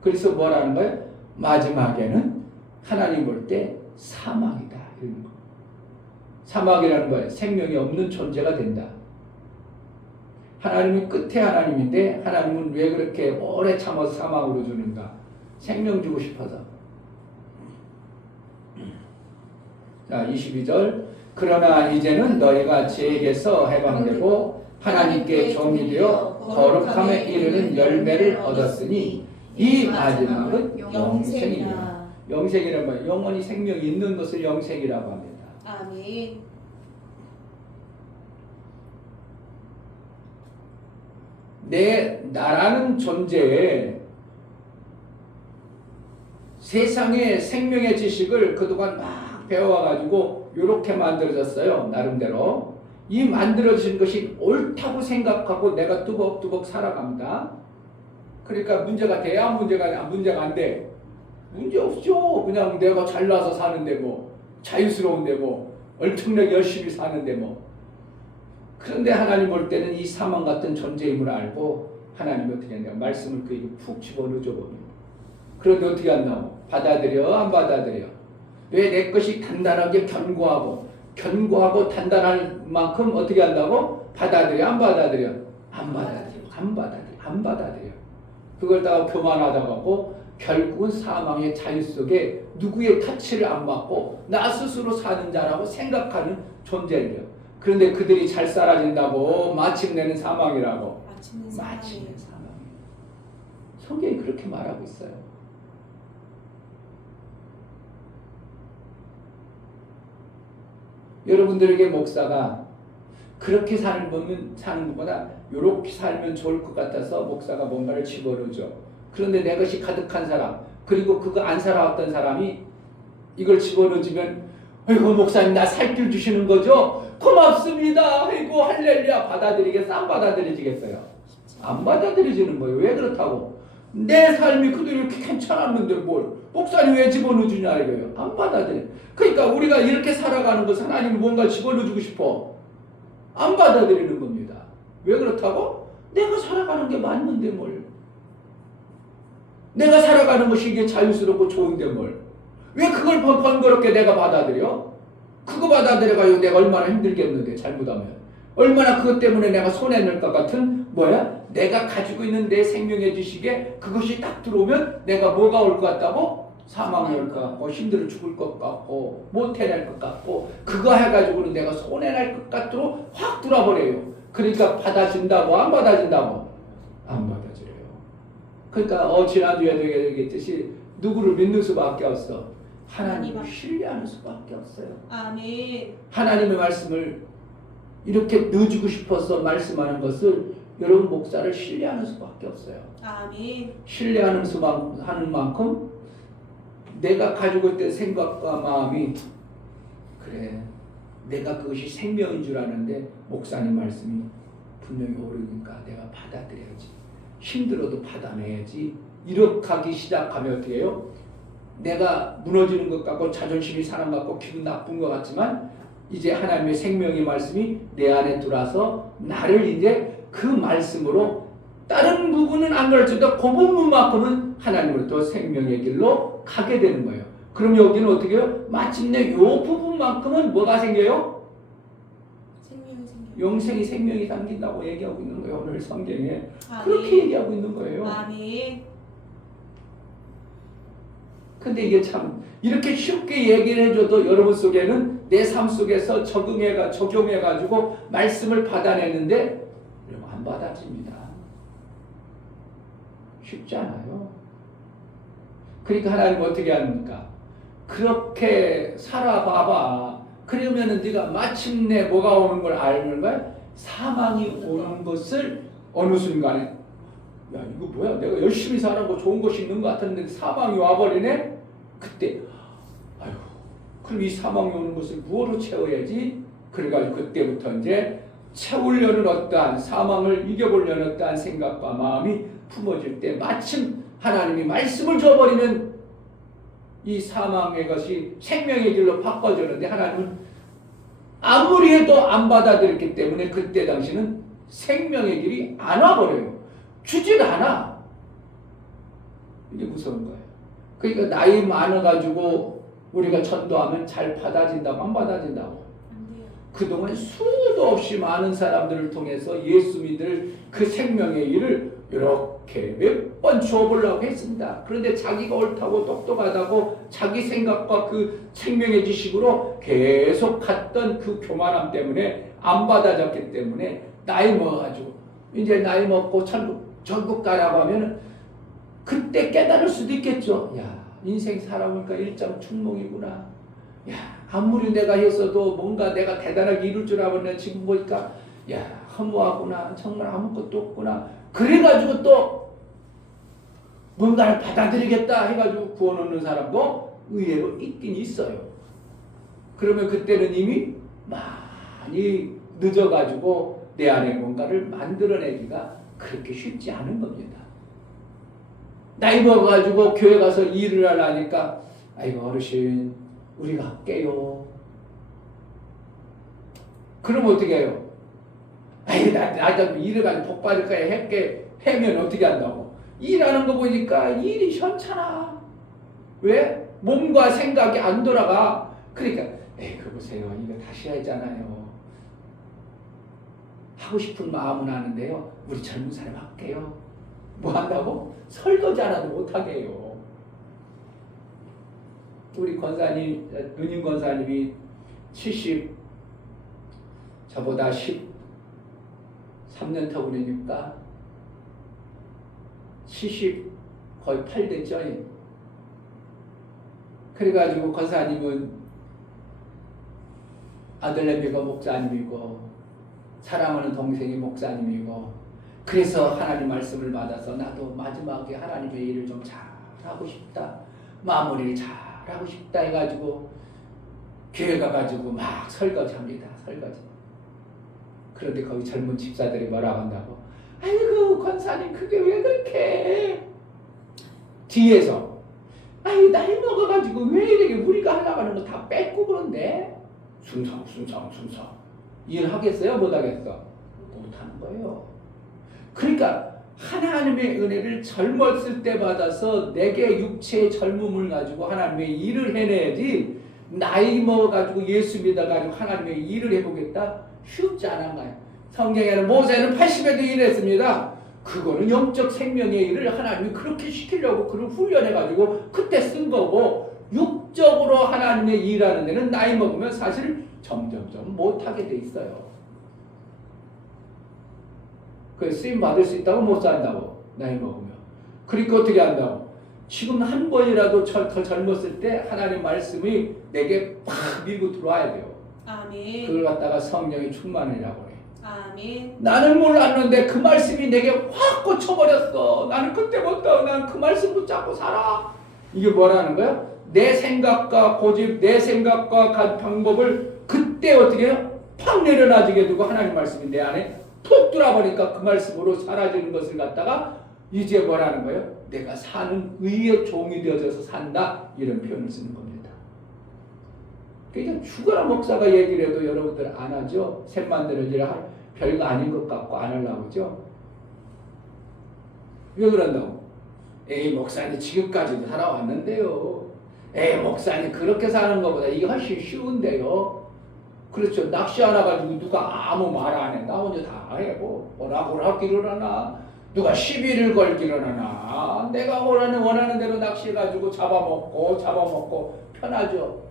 그래서 뭐라는 거예요? 마지막에는 하나님 볼 때 사망이다. 이런 거. 사망이라는 거예요. 생명이 없는 존재가 된다. 하나님이 끝에 하나님인데 하나님은 왜 그렇게 오래 참아서 사망으로 주는가? 생명 주고 싶어서. 자, 22절 그러나 이제는 너희가 죄에게서 해방되고 하나님께 종이 되어 거룩함에 이르는 열매를 얻었으니 이 마지막은 영생이라. 영생이란 말이에요. 영원히 생명이 있는 것을 영생이라고 합니다. 아멘. 나라는 존재에 세상의 생명의 지식을 그동안 막 배워와가지고 이렇게 만들어졌어요. 나름대로. 이 만들어진 것이 옳다고 생각하고 내가 뚜벅뚜벅 살아갑니다. 그러니까 문제가 돼야 문제가 안 돼. 문제 없죠. 그냥 내가 잘나서 사는데 뭐 자유스러운데 뭐 얼청나게 열심히 사는데 뭐. 그런데 하나님 볼 때는 이 사망 같은 존재임을 알고 하나님이 어떻게 한다고 말씀을 그에게 푹 집어넣어줘 봅니다. 그런데 어떻게 한다고? 받아들여 안 받아들여? 왜 내 것이 단단하게 견고하고 단단할 만큼 어떻게 한다고? 받아들여 안 받아들여? 안 받아들여. 그걸 다 교만하다고 결국은 사망의 자유 속에 누구의 타치를 안 받고 나 스스로 사는 자라고 생각하는 존재예요. 그런데 그들이 잘 살아진다고 마침내는 사망이라고. 마침내 사망이에요. 성경이 그렇게 말하고 있어요. 여러분들에게 목사가 그렇게 사는 것보다 이렇게 살면 좋을 것 같아서 목사가 뭔가를 집어넣죠. 그런데 내 것이 가득한 사람 그리고 그거 안 살아왔던 사람이 이걸 집어넣어주면 아이고 목사님 나 살 길 주시는 거죠? 고맙습니다. 아이고 할렐루야 받아들이겠어? 안 받아들이지겠어요? 안 받아들여지는 거예요. 왜 그렇다고? 내 삶이 그대로 이렇게 괜찮았는데 뭘 목사님 왜 집어넣어주냐 이거예요. 안 받아들여. 그러니까 우리가 이렇게 살아가는 것은 하나님이 뭔가 집어넣어주고 싶어. 안 받아들이는 겁니다. 왜 그렇다고? 내가 살아가는 게 맞는데 뭘. 내가 살아가는 것이 이게 자유스럽고 좋은데 뭘. 왜 그걸 번거롭게 내가 받아들여? 그거 받아들여가지고 내가 얼마나 힘들겠는데 잘못하면. 얼마나 그것 때문에 내가 손해낼 것 같은 뭐야? 내가 가지고 있는 내 생명의 지식에 그것이 딱 들어오면 내가 뭐가 올 것 같다고? 사망이 올 것 같고 힘들어 죽을 것 같고 못 해낼 것 같고 그거 해가지고는 내가 손해날 것 같도록 확 들어버려요. 그러니까 받아준다고 안 받아준다고? 안 받아줘요. 그러니까 지난주에도 얘기했듯이 누구를 믿는 수밖에 없어? 하나님을 신뢰하는 수밖에 없어요. 아멘. 하나님의 말씀을 이렇게 넣어주고 싶어서 말씀하는 것을 여러분 목사를 신뢰하는 수밖에 없어요. 아멘. 신뢰하는 하는 만큼 내가 가지고 있던 생각과 마음이 그래 내가 그것이 생명인 줄 아는데 목사님 말씀이 분명히 옳으니까 내가 받아들여야지. 힘들어도 받아내야지. 이렇게 하기 시작하면 어떻게 해요? 내가 무너지는 것 같고 자존심이 상한 것 같고 기분 나쁜 것 같지만 이제 하나님의 생명의 말씀이 내 안에 들어와서 나를 이제 그 말씀으로 다른 부분은 안 가르쳐도 그 부분만큼은 하나님으로부터 생명의 길로 가게 되는 거예요. 그럼 여기는 어떻게 해요? 마침내 이 부분만큼은 뭐가 생겨요? 영생이 생명이 담긴다고 얘기하고 있는 거예요. 오늘 성경에 아멘. 그렇게 얘기하고 있는 거예요. 아멘. 근데 이게 참 이렇게 쉽게 얘기를 해줘도 여러분 속에는 내 삶 속에서 적용해가지고 말씀을 받아내는데 여러분 안 받아집니다. 쉽지 않아요. 그러니까 하나님 어떻게 합니까? 그렇게 살아봐봐. 그러면은 네가 마침내 뭐가 오는 걸 알는 거야? 사망이 오는 것을 어느 순간에 야 이거 뭐야? 내가 열심히 살아고 좋은 것이 있는 것 같았는데 사망이 와버리네? 그때 아유 그럼 이 사망이 오는 것을 무엇으로 채워야지? 그래가지고 그때부터 이제 채우려는 어떠한 사망을 이겨보려는 어떠한 생각과 마음이 품어질 때 마침 하나님이 말씀을 줘버리면 이 사망의 것이 생명의 길로 바꿔주는데 하나님은 아무리 해도 안 받아들였기 때문에 그때 당시는 생명의 길이 안 와버려요. 주질 않아. 이게 무서운 거예요. 그러니까 나이 많아가지고 우리가 전도하면 잘 받아진다고 안 받아진다고? 그동안 수도 없이 많은 사람들을 통해서 예수 믿을 그 생명의 일을 이렇게 몇 번 주어보려고 했습니다. 그런데 자기가 옳다고 똑똑하다고 자기 생각과 그 생명의 지식으로 계속 갔던 그 교만함 때문에 안 받아졌기 때문에 나이 먹어가지고 이제 나이 먹고 천국 가라고 하면 그때 깨달을 수도 있겠죠. 야 인생 살아보니까 일장 충몽이구나. 야 아무리 내가 했어도 뭔가 내가 대단하게 이룰 줄 알았는데 지금 보니까 야 허무하구나. 정말 아무것도 없구나. 그래가지고 또 뭔가를 받아들이겠다 해가지고 구원 얻는 사람도 의외로 있긴 있어요. 그러면 그때는 이미 많이 늦어가지고 내 안에 뭔가를 만들어내기가 그렇게 쉽지 않은 겁니다. 나이 먹어가지고 교회 가서 일을 하려니까 아이고 어르신 우리가 할게요. 그럼 어떻게 해요? 아이 나 일을 가지고 복 받을 거야 할게 하면 어떻게 한다고? 일하는 거 보니까 일이 현찮아. 왜? 몸과 생각이 안 돌아가. 그러니까 그 보세요. 이거 다시 하잖아요. 하고 싶은 마음은 하는데요. 우리 젊은 사람 할게요. 뭐 한다고? 설거지 하나도 못하게 해요. 우리 권사님, 누님 권사님이 70, 저보다 13년 터보내니까 70 거의 8됐죠. 그래가지고 권사님은 아들내미가 목사님이고 사랑하는 동생이 목사님이고 그래서 하나님 말씀을 받아서 나도 마지막에 하나님의 일을 좀 잘하고 싶다. 마무리를 잘하고 싶다 해가지고 교회 가가지고 막 설거지합니다. 설거지. 그런데 거기 젊은 집사들이 뭐라고 한다고? 아이고 권사님 그게 왜 그렇게 해? 뒤에서 아이 나이 먹어가지고 왜 이렇게 우리가 하려고 하는 거 다 뺏고 그런데? 순상 일하겠어요? 못하겠어? 못하는 거예요. 그러니까 하나님의 은혜를 젊었을 때 받아서 내게 육체의 젊음을 가지고 하나님의 일을 해내야지 나이 먹어가지고 예수 믿어가지고 하나님의 일을 해보겠다? 쉽지 않은 거예요. 성경에는 모세는 80에도 일했습니다. 그거는 영적 생명의 일을 하나님이 그렇게 시키려고 그걸 훈련해가지고 그때 쓴 거고, 육적으로 하나님의 일하는 데는 나이 먹으면 사실 점점점 못하게 돼 있어요. 그 쓰임 받을 수 있다고 못 산다고, 나이 먹으면. 그러니까 어떻게 한다고? 지금 한 번이라도 더 젊었을 때 하나님 말씀이 내게 팍 밀고 들어와야 돼요. 아멘. 그걸 갖다가 성령의 충만이라고 해. 아멘. 나는 몰랐는데 그 말씀이 내게 확 꽂혀버렸어. 나는 그때부터 난 그 말씀 붙잡고 살아. 이게 뭐라는 거야? 내 생각과 고집, 내 생각과 방법을 그때 어떻게 해요? 팍 내려놔지게 두고 하나님 말씀이 내 안에 푹 들어버리니까 그 말씀으로 사라지는 것을 갖다가 이제 뭐라는 거예요? 내가 사는 의의 종이 되어져서 산다. 이런 표현을 쓰는 겁니다. 그러니까 죽어라 목사가 얘기를 해도 여러분들 안 하죠. 셋 만들어지라 별거 아닌 것 같고 안 하려고 그죠? 왜 그런다고? 에이 목사님 지금까지도 살아왔는데요. 에이 목사님 그렇게 사는 것보다 이게 훨씬 쉬운데요. 그렇죠. 낚시 하나 가지고 누가 아무 말 안 해. 나 혼자 다 해. 뭐라고 하기를 하나. 누가 시비를 걸기를 하나. 내가 원하는 대로 낚시해가지고 잡아먹고 편하죠.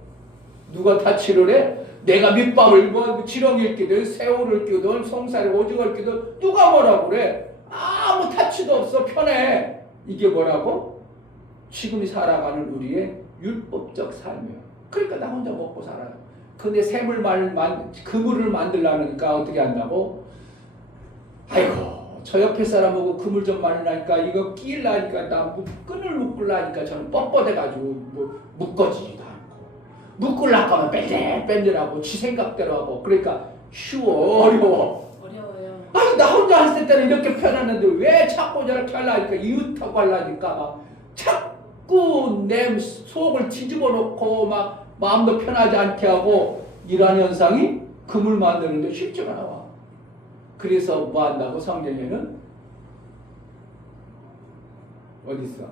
누가 다치를 해? 내가 밑밥을 지렁이를 끼든 새우를 끼든 송사를 오징어를 끼든 누가 뭐라고 그래? 아무 타치도 없어. 편해. 이게 뭐라고? 지금 살아가는 우리의 율법적 삶이야. 그러니까 나 혼자 먹고 살아요. 근데 그물을 만들려니까 어떻게 한다고? 아이고 저 옆에 사람하고 그물 좀 말리니까 이거 끼려니까 나 끈을 묶으려니까 저는 뻣뻣해가지고 묶어지지도 않고, 묶으려고 하면 뺀질뺀질하고 지 생각대로 하고. 그러니까 쉬워? 어려워요. 아니 나 혼자 했을 때는 이렇게 편했는데 왜 자꾸 저렇게 하려니까 이웃하고 하려니까 막 자꾸 내 속을 뒤집어 놓고 막 마음도 편하지 않게 하고 이러한 현상이 그물 만드는데 쉽지가 않아. 그래서 뭐 한다고? 성경에는 어디 있어?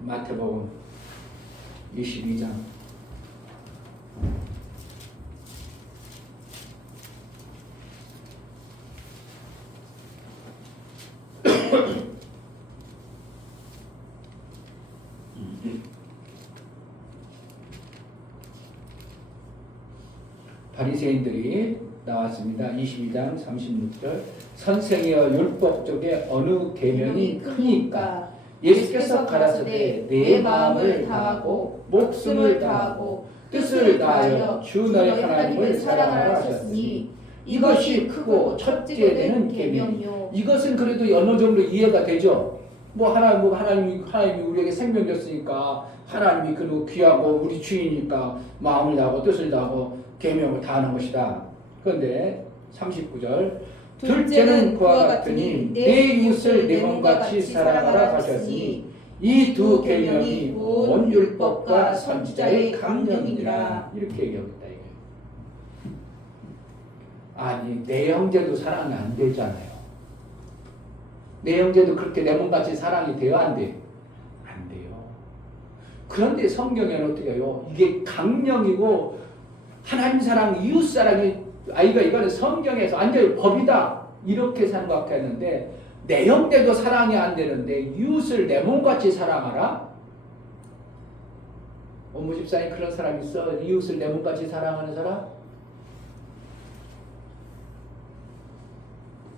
마태복음 22장 바리새인들이 나왔습니다. 22장 36절. 선생이여 율법 쪽에 어느 계명이 크니까? 예수께서 가라사대 내 마음을 다하고 목숨을 다하고 뜻을 다하여 주 너희 하나님을 사랑하라 하셨으니 이것이 크고 첫째 되는 계명이요. 이것은 그래도 어느 정도 이해가 되죠. 하나님이 우리에게 생명 줬으니까 하나님이 그 귀하고 우리 주인이니까 마음을 다하고 뜻을 다하고 계명을 다하는 것이다. 그런데 39절 둘째는 그와 같으니 내 이웃을 내 몸같이 사랑하라 하셨으니 이 두 계명이 온 율법과 선지자의 강령이니라. 이렇게 얘기하겠다 이게. 아니 내 형제도 사랑이 안 되잖아요. 내 형제도 그렇게 내 몸같이 사랑이 돼요? 안 돼요? 안 돼요. 그런데 성경에는 어떻게 해요? 이게 강령이고 하나님 사랑, 이웃 사랑이 이거는 성경에서 완전히 법이다 이렇게 생각했는데 내 형제도 사랑이 안 되는데 이웃을 내 몸같이 사랑하라? 원무 집사님 그런 사람 있어? 이웃을 내 몸같이 사랑하는 사람?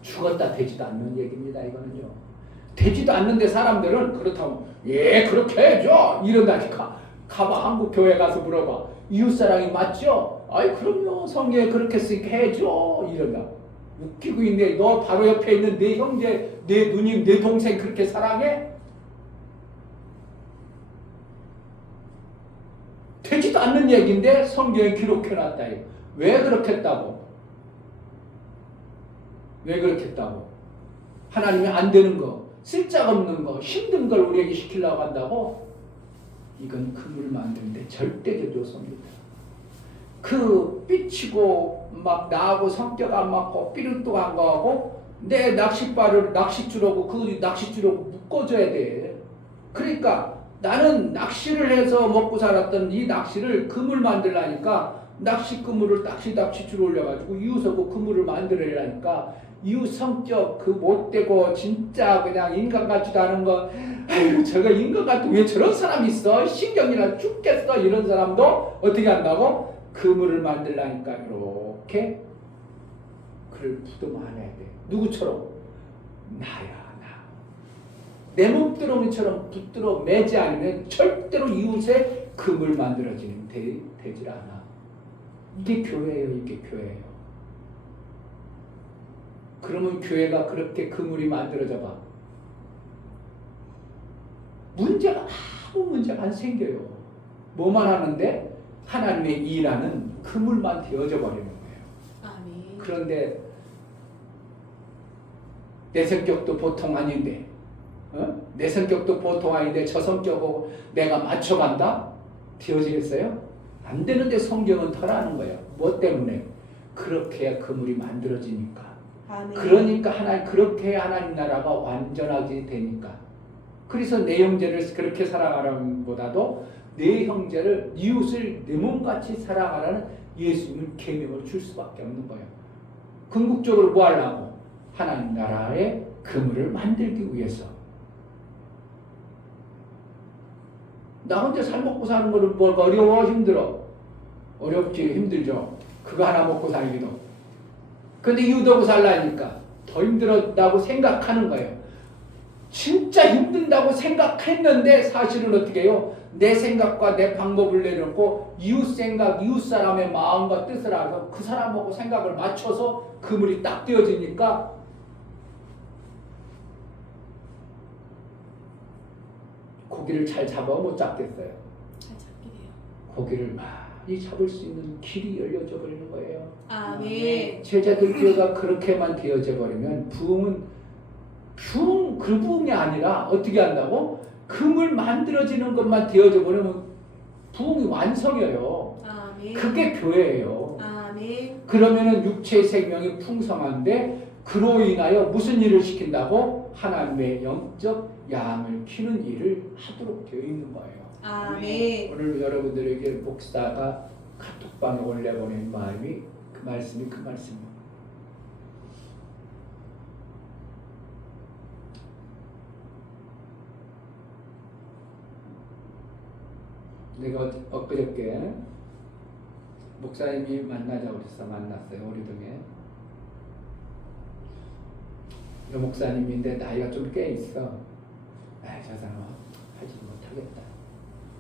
죽었다 되지도 않는 얘기입니다. 이거는요. 되지도 않는데 사람들은 그렇다면 예 그렇게 해줘 이런다니까. 가봐 한국 교회 가서 물어봐. 이웃사랑이 맞죠? 아이 그럼요. 성경에 그렇게 쓰니까 해줘 이런다. 웃기고 있네. 너 바로 옆에 있는 내 형제, 내 누님, 내 동생 그렇게 사랑해? 되지도 않는 얘기인데 성경에 기록해놨다. 왜 그렇겠다고? 왜 그렇겠다고? 하나님이 안 되는 거, 쓸데없는 거, 힘든 걸 우리에게 시키려고 한다고? 이건 그물 만드는데 절대적 요소입니다. 그 삐치고 막 나하고 성격 안 맞고 삐뚤뚝한 거하고 내 낚싯줄하고 그 낚싯줄하고 묶어줘야 돼. 그러니까 나는 낚시를 해서 먹고 살았던 이 낚시를 그물 만들라니까 낚시 그물을 낚싯줄 올려가지고 이웃하고 그물을 만들으려니까 이웃 성격 그 못되고 진짜 그냥 인간 같지도 않은 거, 아유 저거 인간 같은 왜 저런 사람이 있어? 신경이나 죽겠어. 이런 사람도 어떻게 한다고? 그물을 만들라니까 이렇게 그를 부도만해야 돼. 누구처럼? 나야. 내 몸두렁이처럼 붙들어 매지 않으면 절대로 이웃의 금을 만들어지는 되질 않아. 이게 교회예요. 이게 교회예요. 그러면 교회가 그렇게 그물이 만들어져 봐. 문제가 아무 문제가 안 생겨요. 뭐만 하는데 하나님의 일하는 그물만 되어져 버리는 거예요. 아멘. 그런데 내 성격도 보통 아닌데, 내 성격도 보통 아닌데 저 성격하고 내가 맞춰간다? 되어지겠어요? 안 되는데 성경은 털하는 거예요. 뭐 때문에? 그렇게 그물이 만들어지니까. 아멘. 그러니까 그렇게 하나님 나라가 완전하게 되니까. 그래서 내 형제를 그렇게 사랑하라는 보다도 내 형제를 이웃을 내 몸같이 사랑하라는 예수님은 계명을 줄 수밖에 없는 거예요. 궁극적으로 뭐 하려고? 하나님 나라의 그물을 만들기 위해서. 나 혼자 살 먹고 사는 거는 뭐가 어려워? 힘들어? 어렵지. 힘들죠. 그거 하나 먹고 살기도. 근데 이웃하고 살라니까 더 힘들었다고 생각하는 거예요. 진짜 힘든다고 생각했는데 사실은 어떻게 해요? 내 생각과 내 방법을 내놓고 이웃 생각, 이웃 사람의 마음과 뜻을 알아서 그 사람하고 생각을 맞춰서 그물이 딱 띄어지니까 고기를 잘 잡아 못 잡겠어요. 잘 잡게 돼요. 고기를 많이 잡을 수 있는 길이 열려져 버리는 거예요. 아멘. 제자들 교회가 그렇게만 되어져 버리면 그 부흥이 아니라 어떻게 한다고? 금을 만들어지는 것만 되어져 버리면 부흥이 완성이에요. 아멘. 그게 교회예요. 아멘. 그러면은 육체의 생명이 풍성한데 그로 인하여 무슨 일을 시킨다고? 하나님의 영적 양을 키우는 일을 하도록 되어 있는 거예요. 아멘. 오늘 여러분들에게 목사가 카톡방에 올려보낸 마음이 그 말씀입니다. 내가 엊그저께 목사님이 만나자고 그래서 만났어요. 오리동에. 그 목사님인데 나이가 좀 꽤 있어. 저 사람 하지 못하겠다.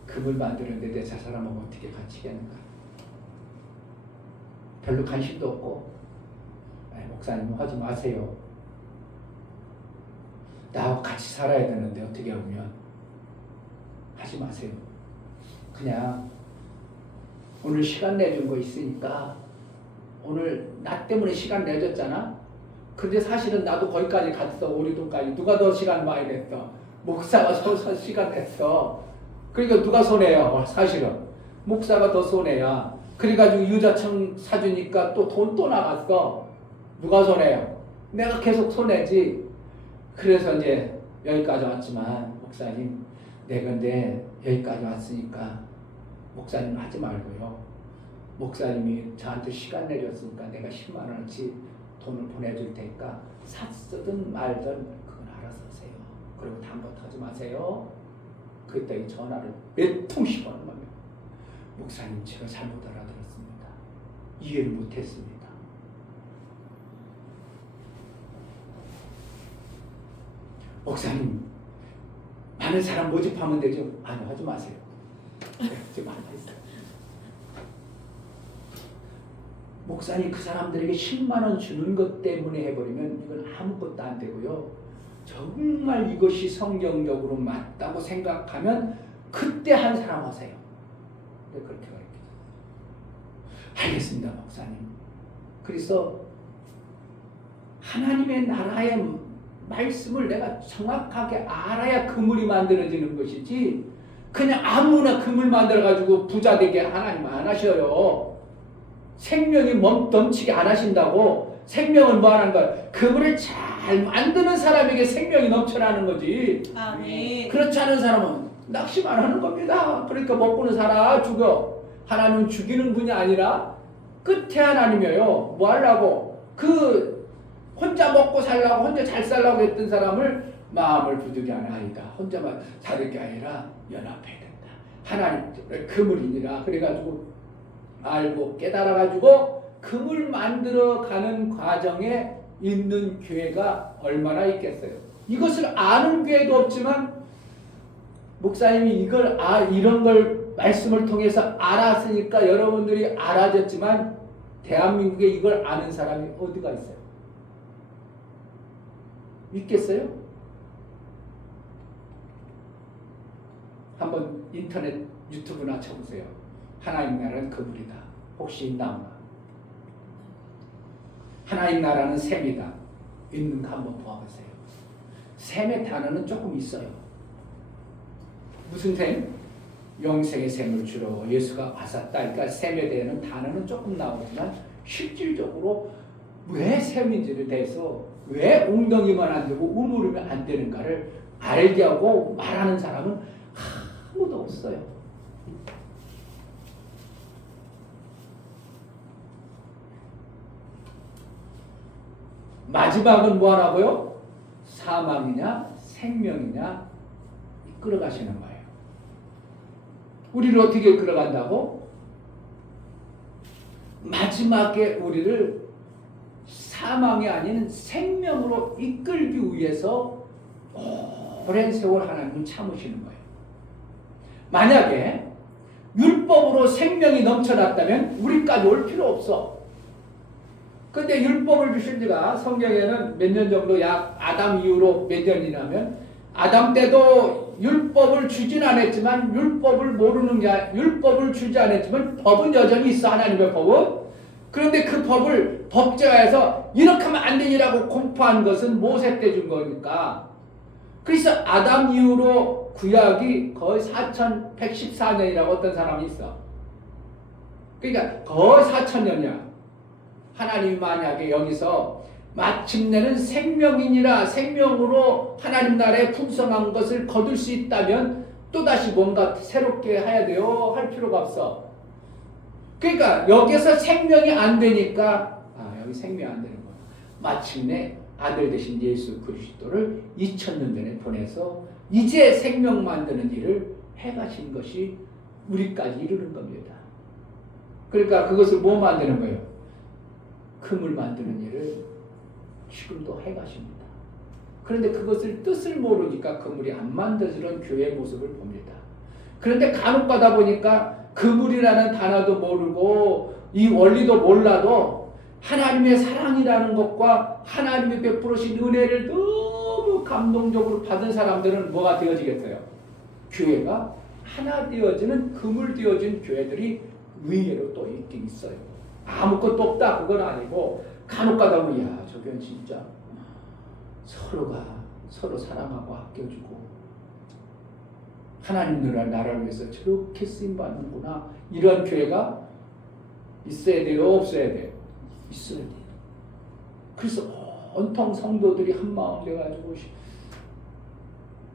금을 만드는데 저 사람하고 어떻게 같이 하는가. 별로 관심도 없고. 목사님 하지 마세요. 나하고 같이 살아야 되는데 어떻게 하면 하지 마세요. 그냥 오늘 시간 내준 거 있으니까 오늘 나 때문에 시간 내줬잖아. 근데 사실은 나도 거기까지 갔어. 오리동까지. 누가 더 시간 많이 냈어? 목사가 더 시간 냈어. 그러니까 누가 손해요? 사실은 목사가 더 손해야. 그래가지고 유자청 사주니까 또 돈 또 나갔어. 누가 손해요? 내가 계속 손해지. 그래서 이제 여기까지 왔지만 목사님, 네 근데 여기까지 왔으니까 목사님 하지 말고요. 목사님이 저한테 시간 내줬으니까 내가 10만 원어치 돈을 보내줄 테니까 샀든 말든 그건 알아서 하세요. 그리고 다음부터 하지 마세요. 그때 전화를 몇 통씩 하는 거예요. 목사님, 제가 잘못 알아들었습니다. 이해를 못했습니다. 목사님, 많은 사람 모집하면 되죠? 아니요, 하지 마세요. 지금 안 했어요. 목사님, 그 사람들에게 10만 원 주는 것 때문에 해버리면 이건 아무것도 안 되고요. 정말 이것이 성경적으로 맞다고 생각하면 그때 한 사람 하세요. 네, 그렇게 가르쳐요. 알겠습니다, 목사님. 그래서 하나님의 나라의 말씀을 내가 정확하게 알아야 그물이 만들어지는 것이지 그냥 아무나 그물 만들어가지고 부자 되게 하나님 안 하셔요. 생명이 넘치게 안 하신다고. 생명은 뭐 하는 거야? 그물을 잘 만드는 사람에게 생명이 넘쳐나는 거지. 아멘. 그렇지 않은 사람은 낚시만 하는 겁니다. 그러니까 먹고는 살아, 죽어. 하나님은 죽이는 분이 아니라 끝에 하나님이에요. 뭐 하려고? 그 혼자 먹고 살라고 혼자 잘 살라고 했던 사람을 마음을 부득이하는 아니다. 혼자만 사는 게 아니라 연합해야 된다. 하나님의 그물이니라. 그래가지고 알고 깨달아가지고 그물 만들어가는 과정에 있는 교회가 얼마나 있겠어요. 이것을 아는 교회도 없지만 목사님이 이런 걸 말씀을 통해서 알았으니까 여러분들이 알아졌지만 대한민국에 이걸 아는 사람이 어디가 있어요? 있겠어요? 한번 인터넷 유튜브나 쳐보세요. 하나님 나라는 그물이다. 혹시 나오나? 하나님 나라는 샘이다. 있는가 한번 보아보세요. 샘의 단어는 조금 있어요. 무슨 샘? 영생의 샘을 주러 예수가 왔었다. 그러니까 샘에 대한 단어는 조금 나오지만 실질적으로 왜 샘인지에 대해서 왜 웅덩이만 안 되고 우물이면 안 되는가를 알게 하고 말하는 사람은 아무도 없어요. 마지막은 뭐 하라고요? 사망이냐 생명이냐 이끌어가시는 거예요. 우리를 어떻게 이끌어간다고? 마지막에 우리를 사망이 아닌 생명으로 이끌기 위해서 오랜 세월 하나님은 참으시는 거예요. 만약에 율법으로 생명이 넘쳐났다면 우리까지 올 필요 없어. 근데 율법을 주신 지가 성경에는 몇 년 정도 약 아담 이후로 몇 년이냐면 아담 때도 율법을 주진 않았지만 율법을 모르는 게 율법을 주지 않았지만 법은 여전히 있어. 하나님의 법은. 그런데 그 법을 법제화해서 이렇게 하면 안 되니라고 공포한 것은 모세 때 준 거니까. 그래서 아담 이후로 구약이 거의 4114년이라고 어떤 사람이 있어. 그러니까 거의 4000년이야. 하나님이 만약에 여기서 마침내는 생명이니라 생명으로 하나님 나라에 풍성한 것을 거둘 수 있다면 또다시 뭔가 새롭게 해야 돼요? 할 필요가 없어. 그러니까 여기서 생명이 안 되니까 여기 생명이 안 되는 거야. 마침내 아들 되신 예수 그리스도를 2000년 전에 보내서 이제 생명 만드는 일을 해가신 것이 우리까지 이르는 겁니다. 그러니까 그것을 뭐 만드는 거예요? 그물 만드는 일을 지금도 해가십니다. 그런데 그것을 뜻을 모르니까 그물이 안 만들어지는 교회의 모습을 봅니다. 그런데 간혹 가다 보니까 그물이라는 단어도 모르고 이 원리도 몰라도 하나님의 사랑이라는 것과 하나님의 베푸신 은혜를 너무 감동적으로 받은 사람들은 뭐가 되어지겠어요? 교회가 하나 되어지는 그물 되어진 교회들이 의외로 또 있긴 있어요. 아무것도 없다 그건 아니고 간혹 가다 보면 야 저건 진짜 서로가 서로 사랑하고 아껴주고 하나님 나라를 위해서 저렇게 쓰임받는구나. 이런 교회가 있어야 돼요? 없어야 돼요? 있어야 돼요. 그래서 온통 성도들이 한마음 돼가지고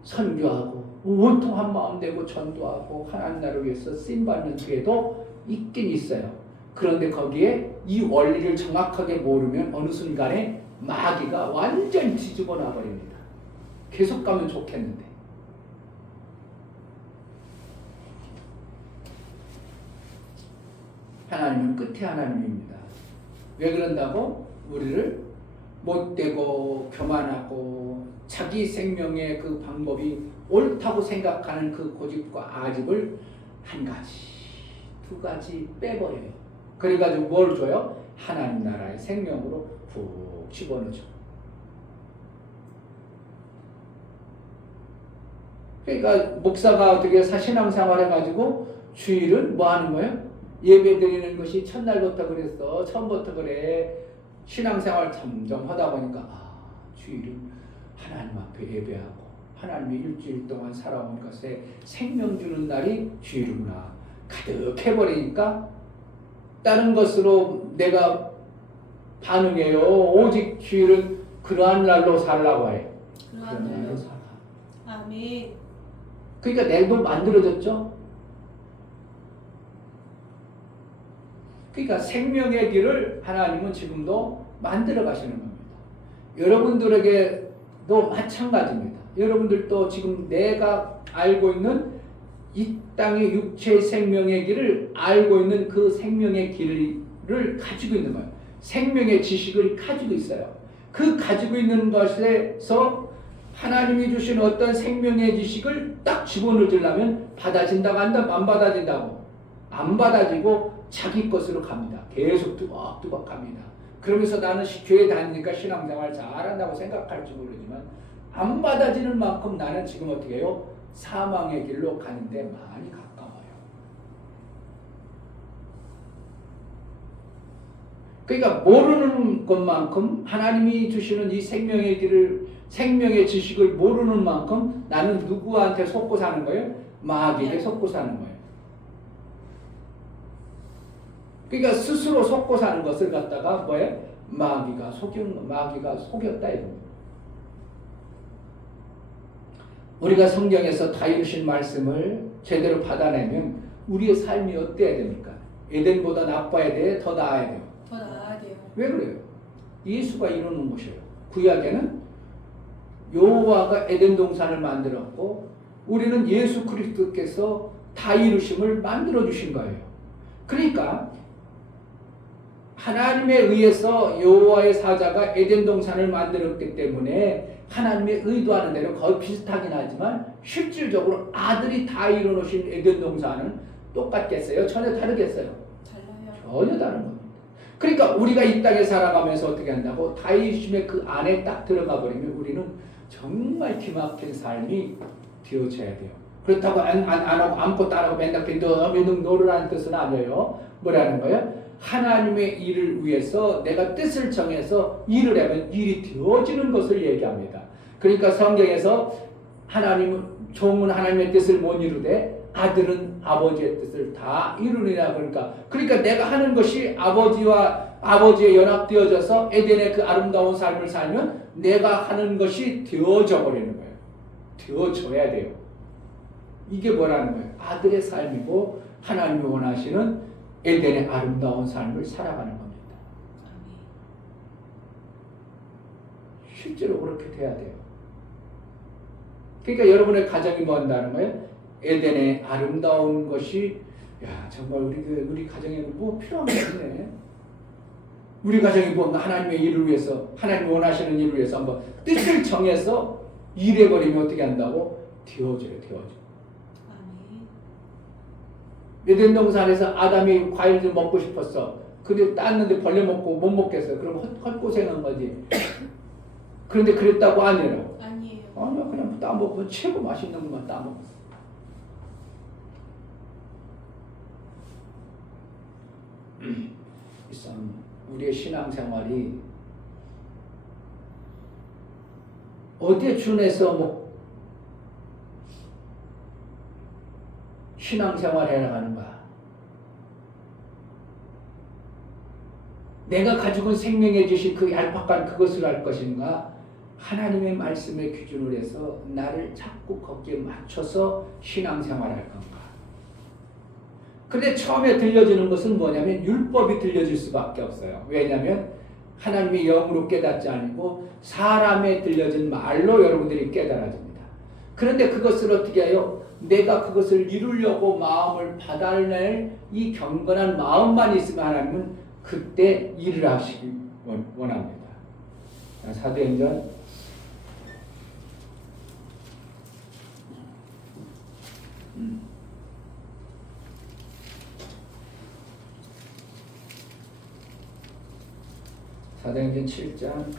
선교하고 온통 한마음 되고 전도하고 하나님 나라를 위해서 쓰임받는 교회도 있긴 있어요. 그런데 거기에 이 원리를 정확하게 모르면 어느 순간에 마귀가 완전히 뒤집어 놔버립니다. 계속 가면 좋겠는데. 하나님은 끝에 하나님입니다. 왜 그런다고? 우리를 못되고 교만하고 자기 생명의 그 방법이 옳다고 생각하는 그 고집과 아집을 한 가지, 두 가지 빼버려요. 그래가지고 뭘 줘요? 하나님 나라의 생명으로 푹 집어넣죠. 그러니까 목사가 어떻게 신앙생활 해가지고 주일은 뭐 하는 거예요? 예배 드리는 것이 첫날부터 그랬어. 처음부터 그래. 신앙생활 점점 하다 보니까 주일은 하나님 앞에 예배하고 하나님의 일주일 동안 살아온 것에 생명 주는 날이 주일이구나. 가득해버리니까 다른 것으로 내가 반응해요. 오직 주일은 그러한 날로 살라고 해요. 그러한 날로 살아. 아멘. 그러니까 내도 만들어졌죠. 그러니까 생명의 길을 하나님은 지금도 만들어 가시는 겁니다. 여러분들에게도 마찬가지입니다. 여러분들도 지금 내가 알고 있는 이 땅의 육체의 생명의 길을 알고 있는 그 생명의 길을 가지고 있는 거예요. 생명의 지식을 가지고 있어요. 그 가지고 있는 것에서 하나님이 주신 어떤 생명의 지식을 딱 집어넣으려면 받아진다고 한다면 안 받아진다고. 안 받아지고 자기 것으로 갑니다. 계속 뚜벅뚜벅 갑니다. 그러면서 나는 교회 다니니까 신앙생활 잘한다고 생각할지 모르지만 안 받아지는 만큼 나는 지금 어떻게 해요? 사망의 길로 가는데 많이 가까워요. 그러니까 모르는 것만큼 하나님이 주시는 이 생명의 길을 생명의 지식을 모르는 만큼 나는 누구한테 속고 사는 거예요? 마귀에게 속고 사는 거예요. 그러니까 스스로 속고 사는 것을 갖다가 뭐예요? 마귀가 속였다 이겁니다. 우리가 성경에서 다 이루신 말씀을 제대로 받아내면 우리의 삶이 어때야 됩니까? 에덴보다 나빠야 돼? 더 나아야 돼요? 더 나아야 돼요. 왜 그래요? 예수가 이루는 것이에요. 구약에는 여호와가 에덴 동산을 만들었고 우리는 예수 그리스도께서 다 이루심을 만들어 주신 거예요. 그러니까 하나님에 의해서 여호와의 사자가 에덴 동산을 만들었기 때문에 하나님의 의도하는 대로 거의 비슷하긴 하지만 실질적으로 아들이 다 이루어놓으신 에덴 동산은 똑같겠어요? 전혀 다르겠어요? 달라요. 전혀 다른 겁니다. 그러니까 우리가 이 땅에 살아가면서 어떻게 한다고? 다윗심의 그 안에 딱 들어가 버리면 우리는 정말 기막힌 삶이 되어져야 돼요. 그렇다고 안 하고 아무것도 안 하고 맨날 믿음 노르라는 뜻은 아니에요. 뭐라는 거예요? 하나님의 일을 위해서 내가 뜻을 정해서 일을 하면 일이 되어지는 것을 얘기합니다. 그러니까 성경에서 종은 하나님의 뜻을 못 이루되 아들은 아버지의 뜻을 다 이루느니라. 그러니까 내가 하는 것이 아버지의 연합되어져서 에덴의 그 아름다운 삶을 살면 내가 하는 것이 되어져 버리는 거예요. 되어져야 돼요. 이게 뭐라는 거예요? 아들의 삶이고 하나님이 원하시는 에덴의 아름다운 삶을 살아가는 겁니다. 실제로 그렇게 돼야 돼요. 그러니까 여러분의 가정이 뭐 한다는 거예요? 에덴의 아름다운 것이 정말 우리 가정에 뭐 필요한 게 없네. 우리 가정이 뭐 하나님의 일을 위해서 하나님이 원하시는 일을 위해서 한번 뜻을 정해서 일해버리면 어떻게 한다고? 되어져요. 에덴 동산에서 아담이 과일 좀 먹고 싶었어. 근데 땄는데 벌레 먹고 못 먹겠어요. 그럼 헛고생한 거지. 그런데 그랬다고 아니에요. 아니에요. 아니야, 그냥 따먹으면 최고 맛있는 것만 따먹었어. 우리의 신앙생활이 어디에 준해서 신앙생활 해나가는가? 내가 가지고 있는 생명의 지식 그 얄팍한 그것을 할 것인가? 하나님의 말씀의 기준으로 해서 나를 자꾸 거기에 맞춰서 신앙생활 할 건가? 그런데 처음에 들려지는 것은 뭐냐면 율법이 들려질 수밖에 없어요. 왜냐하면 하나님의 영으로 깨닫지 아니고 사람의 들려진 말로 여러분들이 깨달아집니다. 그런데 그것을 어떻게 해요? 내가 그것을 이루려고 마음을 받아낼 이 경건한 마음만 있으면 하나님은 그때 일을 하시기 원합니다. 사도행전 7장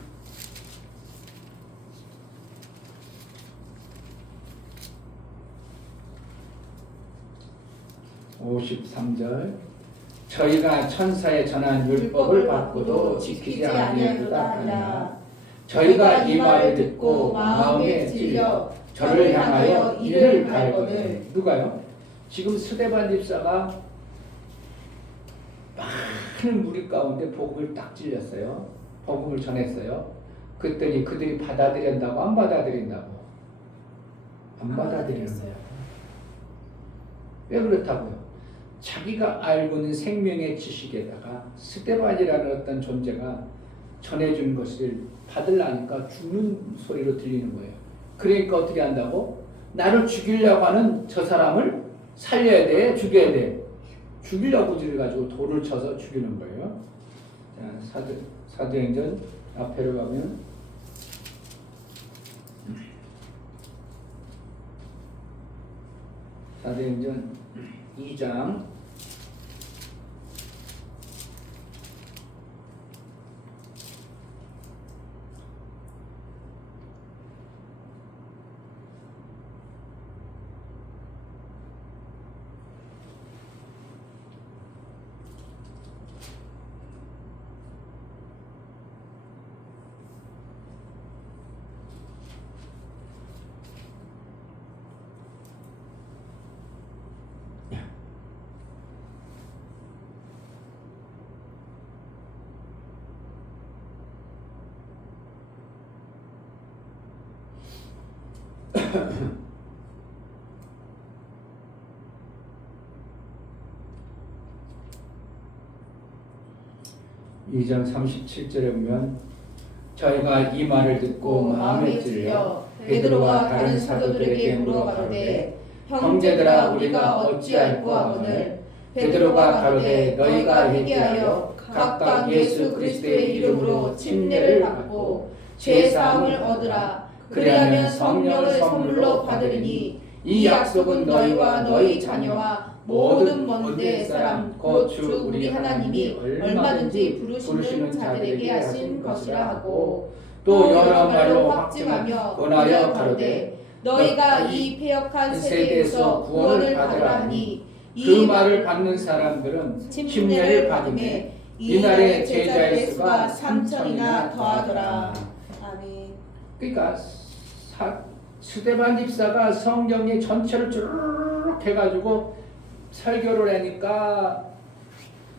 53절 저희가 천사에 전한 율법을 받고도 지키지 아니하였도다 하냐. 저희가 이 말을 듣고 마음에 찔려 저를 향하여 이를 갈거늘. 누가요? 지금 스데반 집사가 많은 무리 가운데 복음을 딱 찔렸어요. 복음을 전했어요. 그랬더니 그들이 받아들인다고 안 받아들인다고? 안 받아들이는 거예요. 왜 그렇다고요? 자기가 알고 있는 생명의 지식에다가 스데반이라는 어떤 존재가 전해준 것을 받으려니까 죽는 소리로 들리는 거예요. 그러니까 어떻게 한다고? 나를 죽이려고 하는 저 사람을 살려야 돼, 죽여야 돼. 죽이려고 가지고 돌을 쳐서 죽이는 거예요. 자, 사도행전 앞에로 가면 사도행전 2장 2장 37절에 보면 저희가 이 말을 듣고 마음에 찔려 베드로와 다른 사도들에게 물어가로되 형제들아 우리가 어찌할꼬 하거늘 베드로가 가로되 너희가 회개하여 각각 예수 그리스도의 이름으로 침례를 받고 죄 사함을 얻으라. 그리하면 성령을 선물로 받으리니 이 약속은 너희와 너희 자녀와 모든 먼데 사람 곧 주 우리 하나님이 얼마든지 부르시는 자들에게 하신 것이라 하고 또 여러 말로 확증하며 권하여 가로되 너희가 이 패역한 세대에서 구원을 받으라 하니 그 말을 받는 사람들은 침례를 받음에 이날의 제자의 수가 3천이나 더하더라. 아멘. 그러니까 스데반 집사가 성경의 전체를 쭉 해가지고 설교를 하니까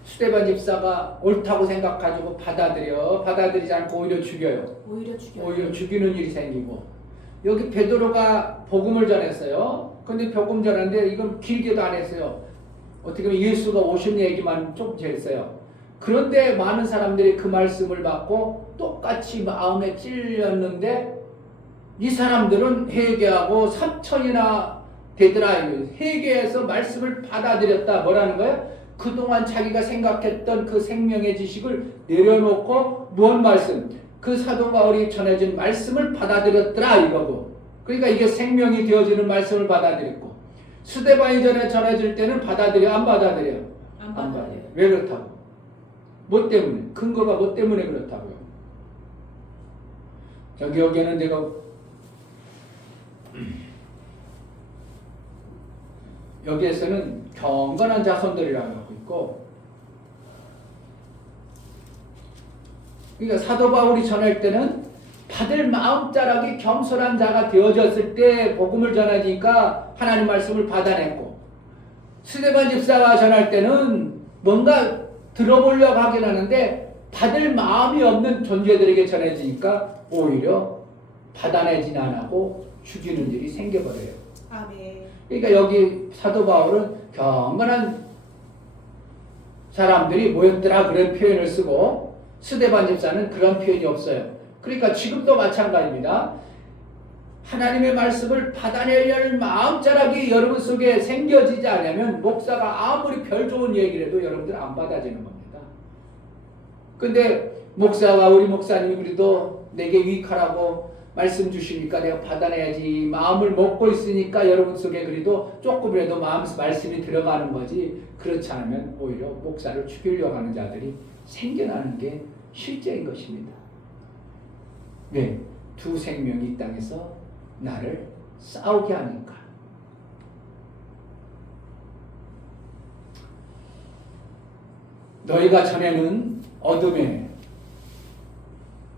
스데반 집사가 옳다고 생각가지고 받아들이지 않고 오히려 죽여요. 오히려 죽이는 일이 생기고 여기 베드로가 복음을 전했어요. 근데 복음 전하는데 이건 길게도 안 했어요. 어떻게 보면 예수가 오신 얘기만 좀 했어요. 그런데 많은 사람들이 그 말씀을 받고 똑같이 마음에 찔렸는데 이 사람들은 회개하고 3천이나 되더라. 회개해서 말씀을 받아들였다. 뭐라는 거예요? 그동안 자기가 생각했던 그 생명의 지식을 내려놓고 무언 말씀? 그 사도 바울이 전해진 말씀을 받아들였더라 이거고. 그러니까 이게 생명이 되어지는 말씀을 받아들였고 스데반이 전해질 때는 받아들여 안 받아들여? 안 받아들여. 왜 그렇다고? 뭐 때문에? 근거가 뭐 때문에 그렇다고요? 저기 여기에는 내가 여기에서는 경건한 자손들이라고 하고 있고 그러니까 사도 바울이 전할 때는 받을 마음자락이 겸손한 자가 되어졌을 때 복음을 전하니까 하나님 말씀을 받아냈고 스데반 집사가 전할 때는 뭔가 들어보려고 하긴 하는데 받을 마음이 없는 존재들에게 전해지니까 오히려 받아내진 않고 죽이는 일이 생겨버려요. 아멘. 그러니까 여기 사도 바울은 경건한 사람들이 모였더라 그런 표현을 쓰고 스데반 집사는 그런 표현이 없어요. 그러니까 지금도 마찬가지입니다. 하나님의 말씀을 받아내려는 마음자락이 여러분 속에 생겨지지 않으면 목사가 아무리 별 좋은 얘기를 해도 여러분들 안 받아지는 겁니다. 근데 우리 목사님이 그래도 내게 유익하라고 말씀 주시니까 내가 받아내야지 마음을 먹고 있으니까 여러분 속에 그래도 조금이라도 말씀이 들어가는 거지 그렇지 않으면 오히려 목사를 죽이려고 하는 자들이 생겨나는 게 실제인 것입니다. 네, 두 생명이 이 땅에서 나를 싸우게 하니까. 너희가 전에는 어둠의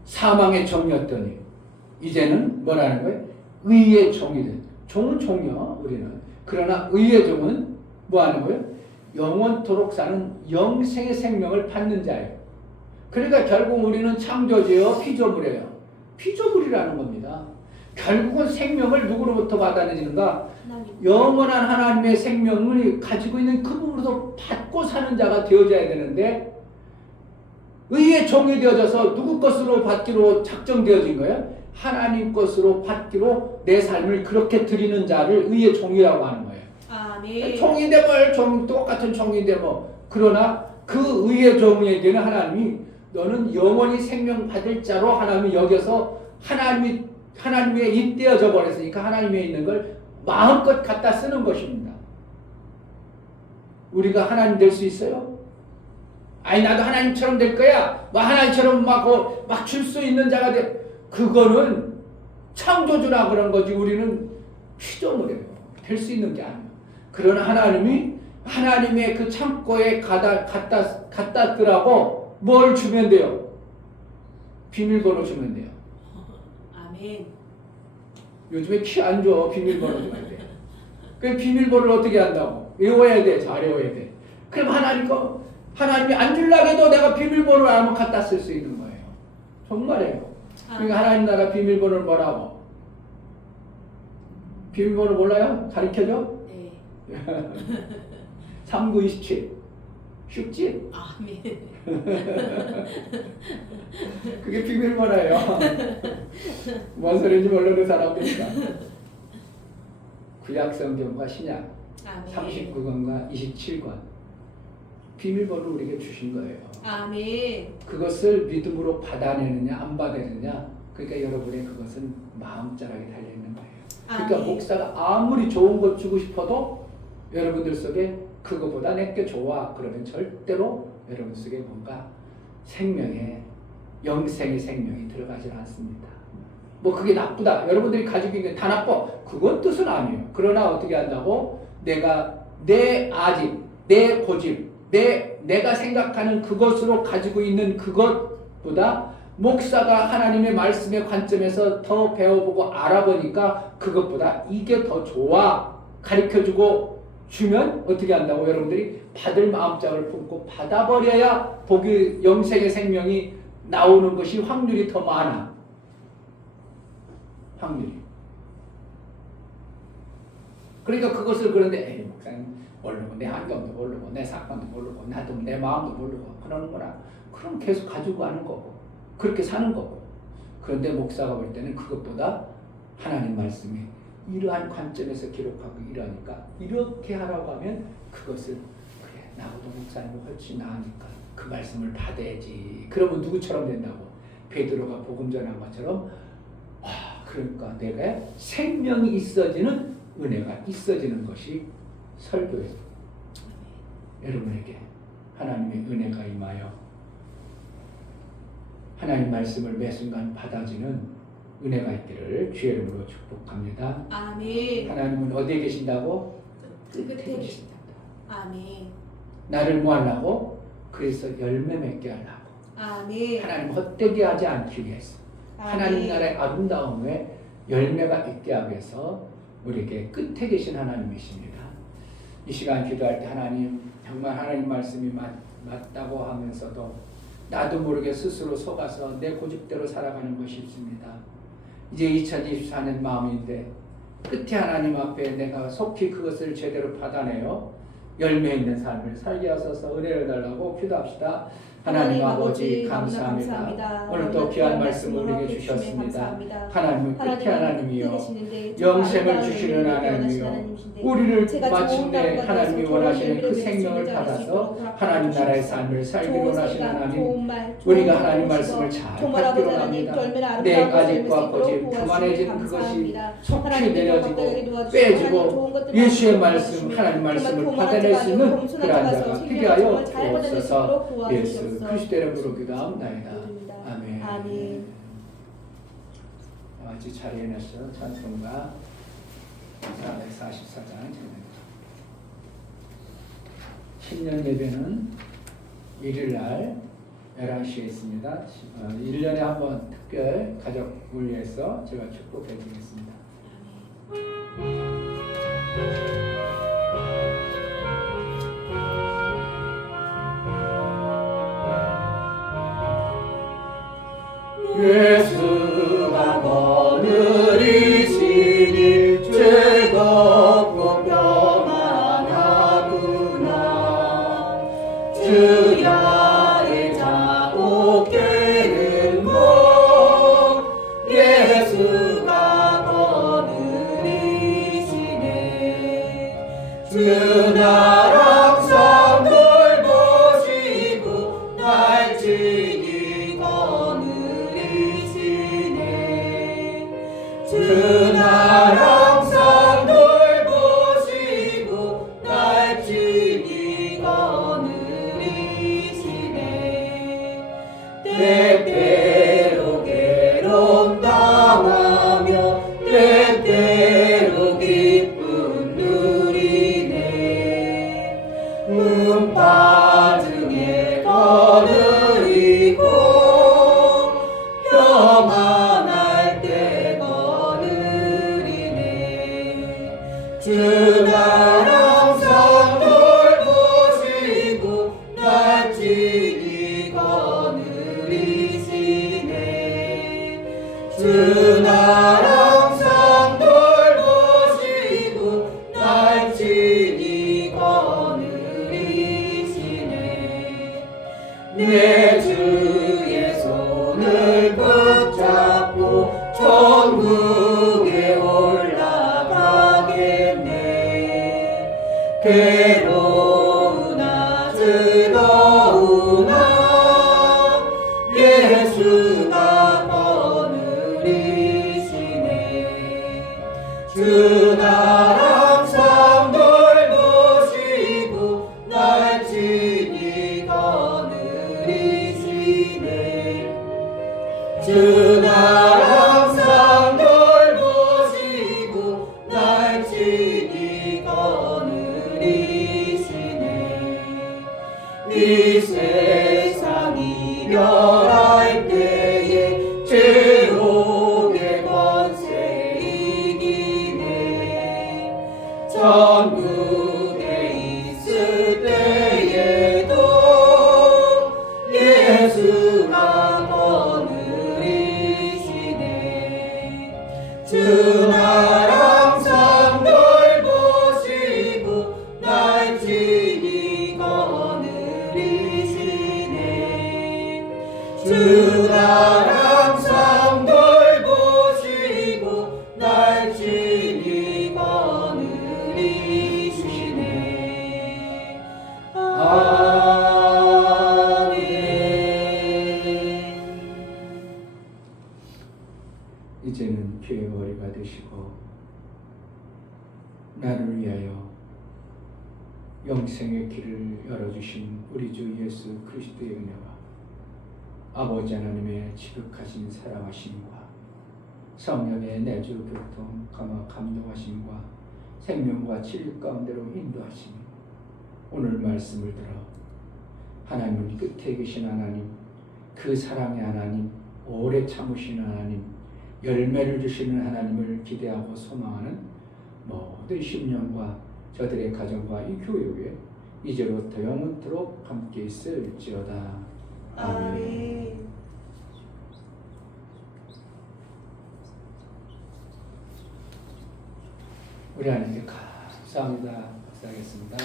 사망의 종이었더니 이제는 뭐라는 거예요? 의의 종이 된. 종은 종이요 우리는. 그러나 의의 종은 뭐 하는 거예요? 영원토록 사는 영생의 생명을 받는 자예요. 그러니까 결국 우리는 창조주요 피조물이에요. 피조물이라는 겁니다. 결국은 생명을 누구로부터 받아내는가? 영원한 하나님의 생명을 가지고 있는 그분으로부터 받고 사는 자가 되어져야 되는데 의의 종이 되어져서 누구 것으로 받기로 작정되어진 거예요? 하나님 것으로 받기로 내 삶을 그렇게 드리는 자를 의의 종이라고 하는 거예요. 아멘. 종인데 뭘 똑같은 종인데 뭐. 그러나 그 의의 종에게는 하나님이 너는 영원히 생명 받을 자로 하나님이 여겨서 하나님에 입되어져 버렸으니까 하나님에 있는 걸 마음껏 갖다 쓰는 것입니다. 우리가 하나님 될 수 있어요? 아니 나도 하나님처럼 될 거야. 뭐 하나님처럼 막 줄 수 있는 자가 돼. 그거는 창조주라 그런 거지. 우리는 피조물이에요. 될 수 있는 게 아니에요. 그러나 하나님이 하나님의 그 창고에 갖다 쓰라고 뭘 주면 돼요? 비밀번호 주면 돼요. 아멘. 요즘에 키 안 줘. 비밀번호 주면 돼. 그 비밀번호를 어떻게 한다고? 외워야 돼. 잘 외워야 돼. 그럼 하나님이 안 주려고 해도 내가 비밀번호를 알면 갖다 쓸 수 있는 거예요. 정말이에요. 그러니까 하나님 나라 비밀번호를 뭐라고? 비밀번호 몰라요? 가르쳐줘? 네. 3927. 쉽지? 아멘. 그게 비밀번호예요. 뭔 소리인지 모르는 사람들이니까. 구약성경과 신약 아멘. 39권과 27권 비밀번호를 우리에게 주신 거예요. 아멘. 그것을 믿음으로 받아내느냐 안 받아내느냐, 그러니까 여러분의 그것은 마음자락에 달려있는 거예요. 그러니까 아멘. 목사가 아무리 좋은 것 주고 싶어도 여러분들 속에 그거보다 내게 좋아 그러면 절대로 여러분 속에 뭔가 영생의 생명이 들어가지 않습니다. 뭐 그게 나쁘다, 여러분들이 가지고 있는 게 다 나빠, 그건 뜻은 아니에요. 그러나 어떻게 한다고? 내 아집, 내 고집, 내가 생각하는 그것으로 가지고 있는 그것보다 목사가 하나님의 말씀의 관점에서 더 배워보고 알아보니까 그것보다 이게 더 좋아 가르쳐주고 주면 어떻게 한다고? 여러분들이 받을 마음짝을 품고 받아버려야 복의 영생의 생명이 나오는 것이 확률이 더 많아. 확률이. 그러니까 그것을 그런데 에이 목사님 모르고 내 환경도 모르고 내 사건도 모르고 나도 내 마음도 모르고 그러는구나. 그럼 계속 가지고 가는 거고 그렇게 사는 거고. 그런데 목사가 볼 때는 그것보다 하나님 말씀이 이러한 관점에서 기록하고 이러니까 이렇게 하라고 하면 그것을 그래 나보다 목사님이 훨씬 나으니까 그 말씀을 받아야지. 그러면 누구처럼 된다고? 베드로가 복음 전한 것처럼 그러니까 내가 생명이 있어지는 은혜가 있어지는 것이 설교예요. 여러분에게 하나님의 은혜가 임하여 하나님 말씀을 매 순간 받아지는 은혜가 있기를 주의 이름으로 축복합니다. 아멘. 하나님은 어디에 계신다고? 끝에 계신다. 아멘. 나를 뭐 하려고? 그래서 열매 맺게 하려고. 아멘. 하나님 헛되게 하지 않기 위해서. 하나님 나라의 아름다움에 열매가 있게 하기 위해서 우리에게 끝에 계신 하나님이십니다. 이 시간 기도할 때 하나님 정말 하나님 말씀이 맞다고 하면서도 나도 모르게 스스로 속아서 내 고집대로 살아가는 것이 있습니다. 이제 2024년 마음인데 끝에 하나님 앞에 내가 속히 그것을 제대로 받아내어 열매 있는 삶을 살게 하소서 은혜를 달라고 기도합시다. 하나님 아버지 감사합니다. 오늘 또 귀한 말씀 우리에게 주셨습니다. 하나님은 끝에 하나님이요 영생을 주시는 하나님이요 우리를 마침내 하나님이 원하시는 그 생명을 받아서 하나님 나라의 삶을 살기를 원하시는 하나님, 우리가 하나님 말씀을 잘 받기로 합니다. 내 아집과 고집 그만해진 그것이 속히 내려지고 빼지고 예수의 말씀 하나님 말씀을 받아낼 수 있는 그러한 자가 되게 하여 주옵소서. 예수 그리스도 이름으로 기도합니다. 아멘. 아멘. 같이 자리에 내서 찬송가 444장 신년 예배는 일요일날 11시에 있습니다. 1년에 한번 특별 가족을 위해서 제가 축복해 드리겠습니다. 예수가 거느리시니 즐겁고 평안하구나. 주야의 자오 날 항상 돌보시고 날 친히 거느리시네. 주 날 항상 돌보시고 날 친히 거느리시네. 때때로 괴로움 당하며 때때로 기쁨 누리네. 문바중에 거느리고 평안할 때 거느리네. 주 날 항상 돌보시고 날 친히 거느리시네. 주 날 항상 돌보시고 날 친히 거느리시네. 내 주의 손을 붙잡고 천국에 올라가겠네. 괴로우나 즐거우나 예수가 거느리시네. 주 날 항상 돌보시고 날 친히 거느리시네. 주 날 항상 돌보시고 날 친히 거느리시네. 이 세상 이별할 때에 죄옥의 권세 이기네. 천국에 있을 때에도 예수가 거느리시네. 주 날 항상 돌보시고 날 친히 거느리시네. 주 날 항상 돌보시고 날 친히 거느리시네. 아멘. 이제는 피의 머리가 되시고 나를 위하여 영생의 길을 열어주신 우리 주 예수 그리스도의 은혜와 아버지 하나님의 지극하신 사랑하심과 성령의 내주 교통 감동하심과 생명과 진리 가운데로 인도하심이 오늘 말씀을 들어 하나님은 끝에 계신 하나님, 그 사랑의 하나님, 오래 참으시는 하나님, 열매를 주시는 하나님을 기대하고 소망하는 모든 심령과 저들의 가정과 이 교회 위에 이제로부터 영원토록 함께 있을지어다. 아멘. 우리 하나님께 감사합니다. 감사하겠습니다.